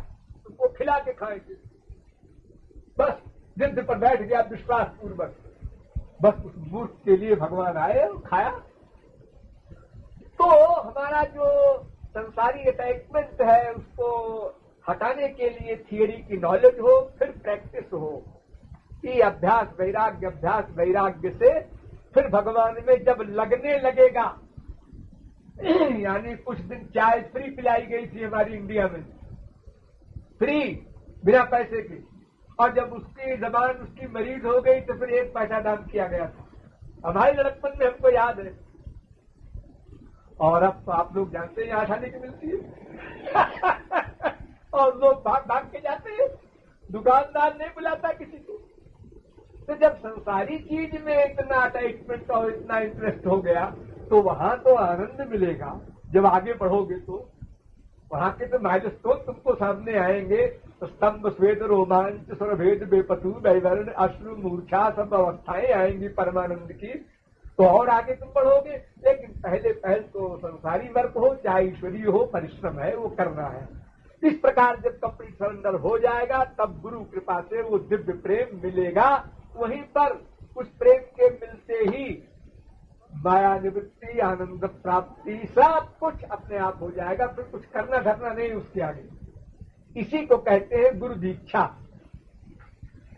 तुमको खिला के खाएंगे, बस जिद पर बैठ गया विश्वास पूर्वक। बस उस मूर्ख के लिए भगवान आए और खाया। तो हमारा जो संसारी अटैचमेंट है उसको हटाने के लिए थियरी की नॉलेज हो, फिर प्रैक्टिस हो कि अभ्यास वैराग्य से फिर भगवान में जब लगने लगेगा। यानी कुछ दिन चाय फ्री पिलाई गई थी हमारी इंडिया में, फ्री, बिना पैसे के, और जब उसकी जबान उसकी मरीज हो गई तो फिर 1 पैसा दान किया गया था। हमारे लड़कपन में हमको याद है। और अब तो आप लोग जानते हैं आसानी की मिलती है। और लोग भाग भाग के जाते हैं, दुकानदार नहीं बुलाता किसी को। तो जब संसारी चीज में इतना अटैचमेंट और इतना इंटरेस्ट हो गया तो वहां तो आनंद मिलेगा। जब आगे बढ़ोगे तो वहां के तो माइलस्टोन तुमको सामने आएंगे, तो स्तंभ, श्वेत, रोमांच, स्वरभेद, बेपतु, वैवर्ण, अश्रु, मूर्छा, सब अवस्थाएं आएंगी परमानंद की। तो और आगे तुम बढ़ोगे, लेकिन पहले तो संसारी वर्क हो चाहे ईश्वरीय हो, परिश्रम है वो करना है। इस प्रकार जब कंप्लीट सरेंडर हो जाएगा तब गुरु कृपा से वो दिव्य प्रेम मिलेगा। वहीं पर उस प्रेम के मिलते ही माया निवृत्ति, आनंद प्राप्ति, सब कुछ अपने आप हो जाएगा। फिर कुछ करना धरना नहीं उसके आगे। इसी को कहते हैं गुरु दीक्षा।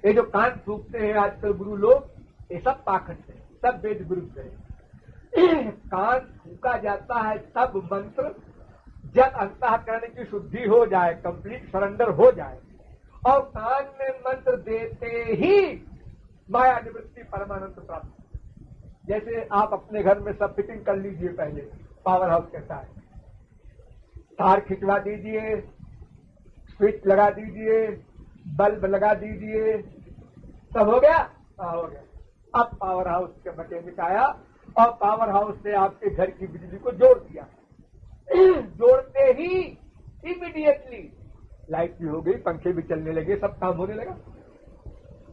ये जो कान फूकते हैं आजकल गुरु लोग, ये सब पाखंड है, सब वेद विरुद्ध है। कान फूका जाता है तब मंत्र जब अंतःकरण की शुद्धि हो जाए, कंप्लीट सरेंडर हो जाए, और कान में मंत्र देते ही माया निवृत्ति परमानंद प्राप्त। जैसे आप अपने घर में सब फिटिंग कर लीजिए, पहले पावर हाउस कैसा है, तार खिंचवा दीजिए, स्विच लगा दीजिए, बल्ब लगा दीजिए, सब हो गया। हाँ, हो गया। अब पावर हाउस के मैकेनिक आया और पावर हाउस से आपके घर की बिजली को जोड़ दिया। जोड़ते ही इमीडिएटली लाइट भी हो गई, पंखे भी चलने लगे, सब काम होने लगा।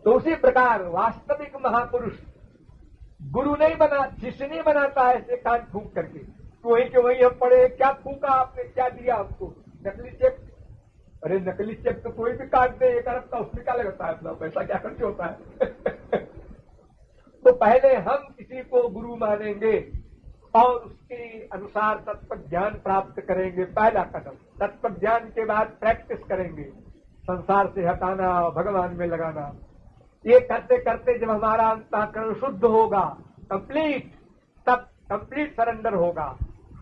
तो उसी प्रकार वास्तविक महापुरुष गुरु नहीं बना, शिष्य नहीं बनाता है ऐसे कान फूंक करके। तो वहीं के वहीं हम पढ़े, क्या फूंका आपने, क्या दिया हमको, नकली चेक। अरे नकली चेक तो कोई भी काट दे 1 अरब का, उसमें क्या लगता है, अपना पैसा क्या खर्च होता है। तो पहले हम किसी को गुरु मानेंगे और उसके अनुसार तत्व ज्ञान प्राप्त करेंगे, पहला कदम। तत्व ज्ञान के बाद प्रैक्टिस करेंगे, संसार से हटाना, भगवान में लगाना। ये करते करते जब हमारा अंतःकरण शुद्ध होगा, कंप्लीट, तब कंप्लीट सरेंडर होगा।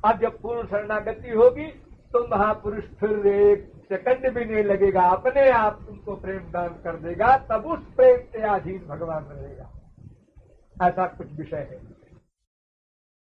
अब जब पूर्ण शरणागति होगी तो महापुरुष फिर 1 सेकंड भी नहीं लगेगा, अपने आप तुमको प्रेम दान कर देगा, तब उस प्रेम के अधीन भगवान रहेगा। ऐसा कुछ विषय है।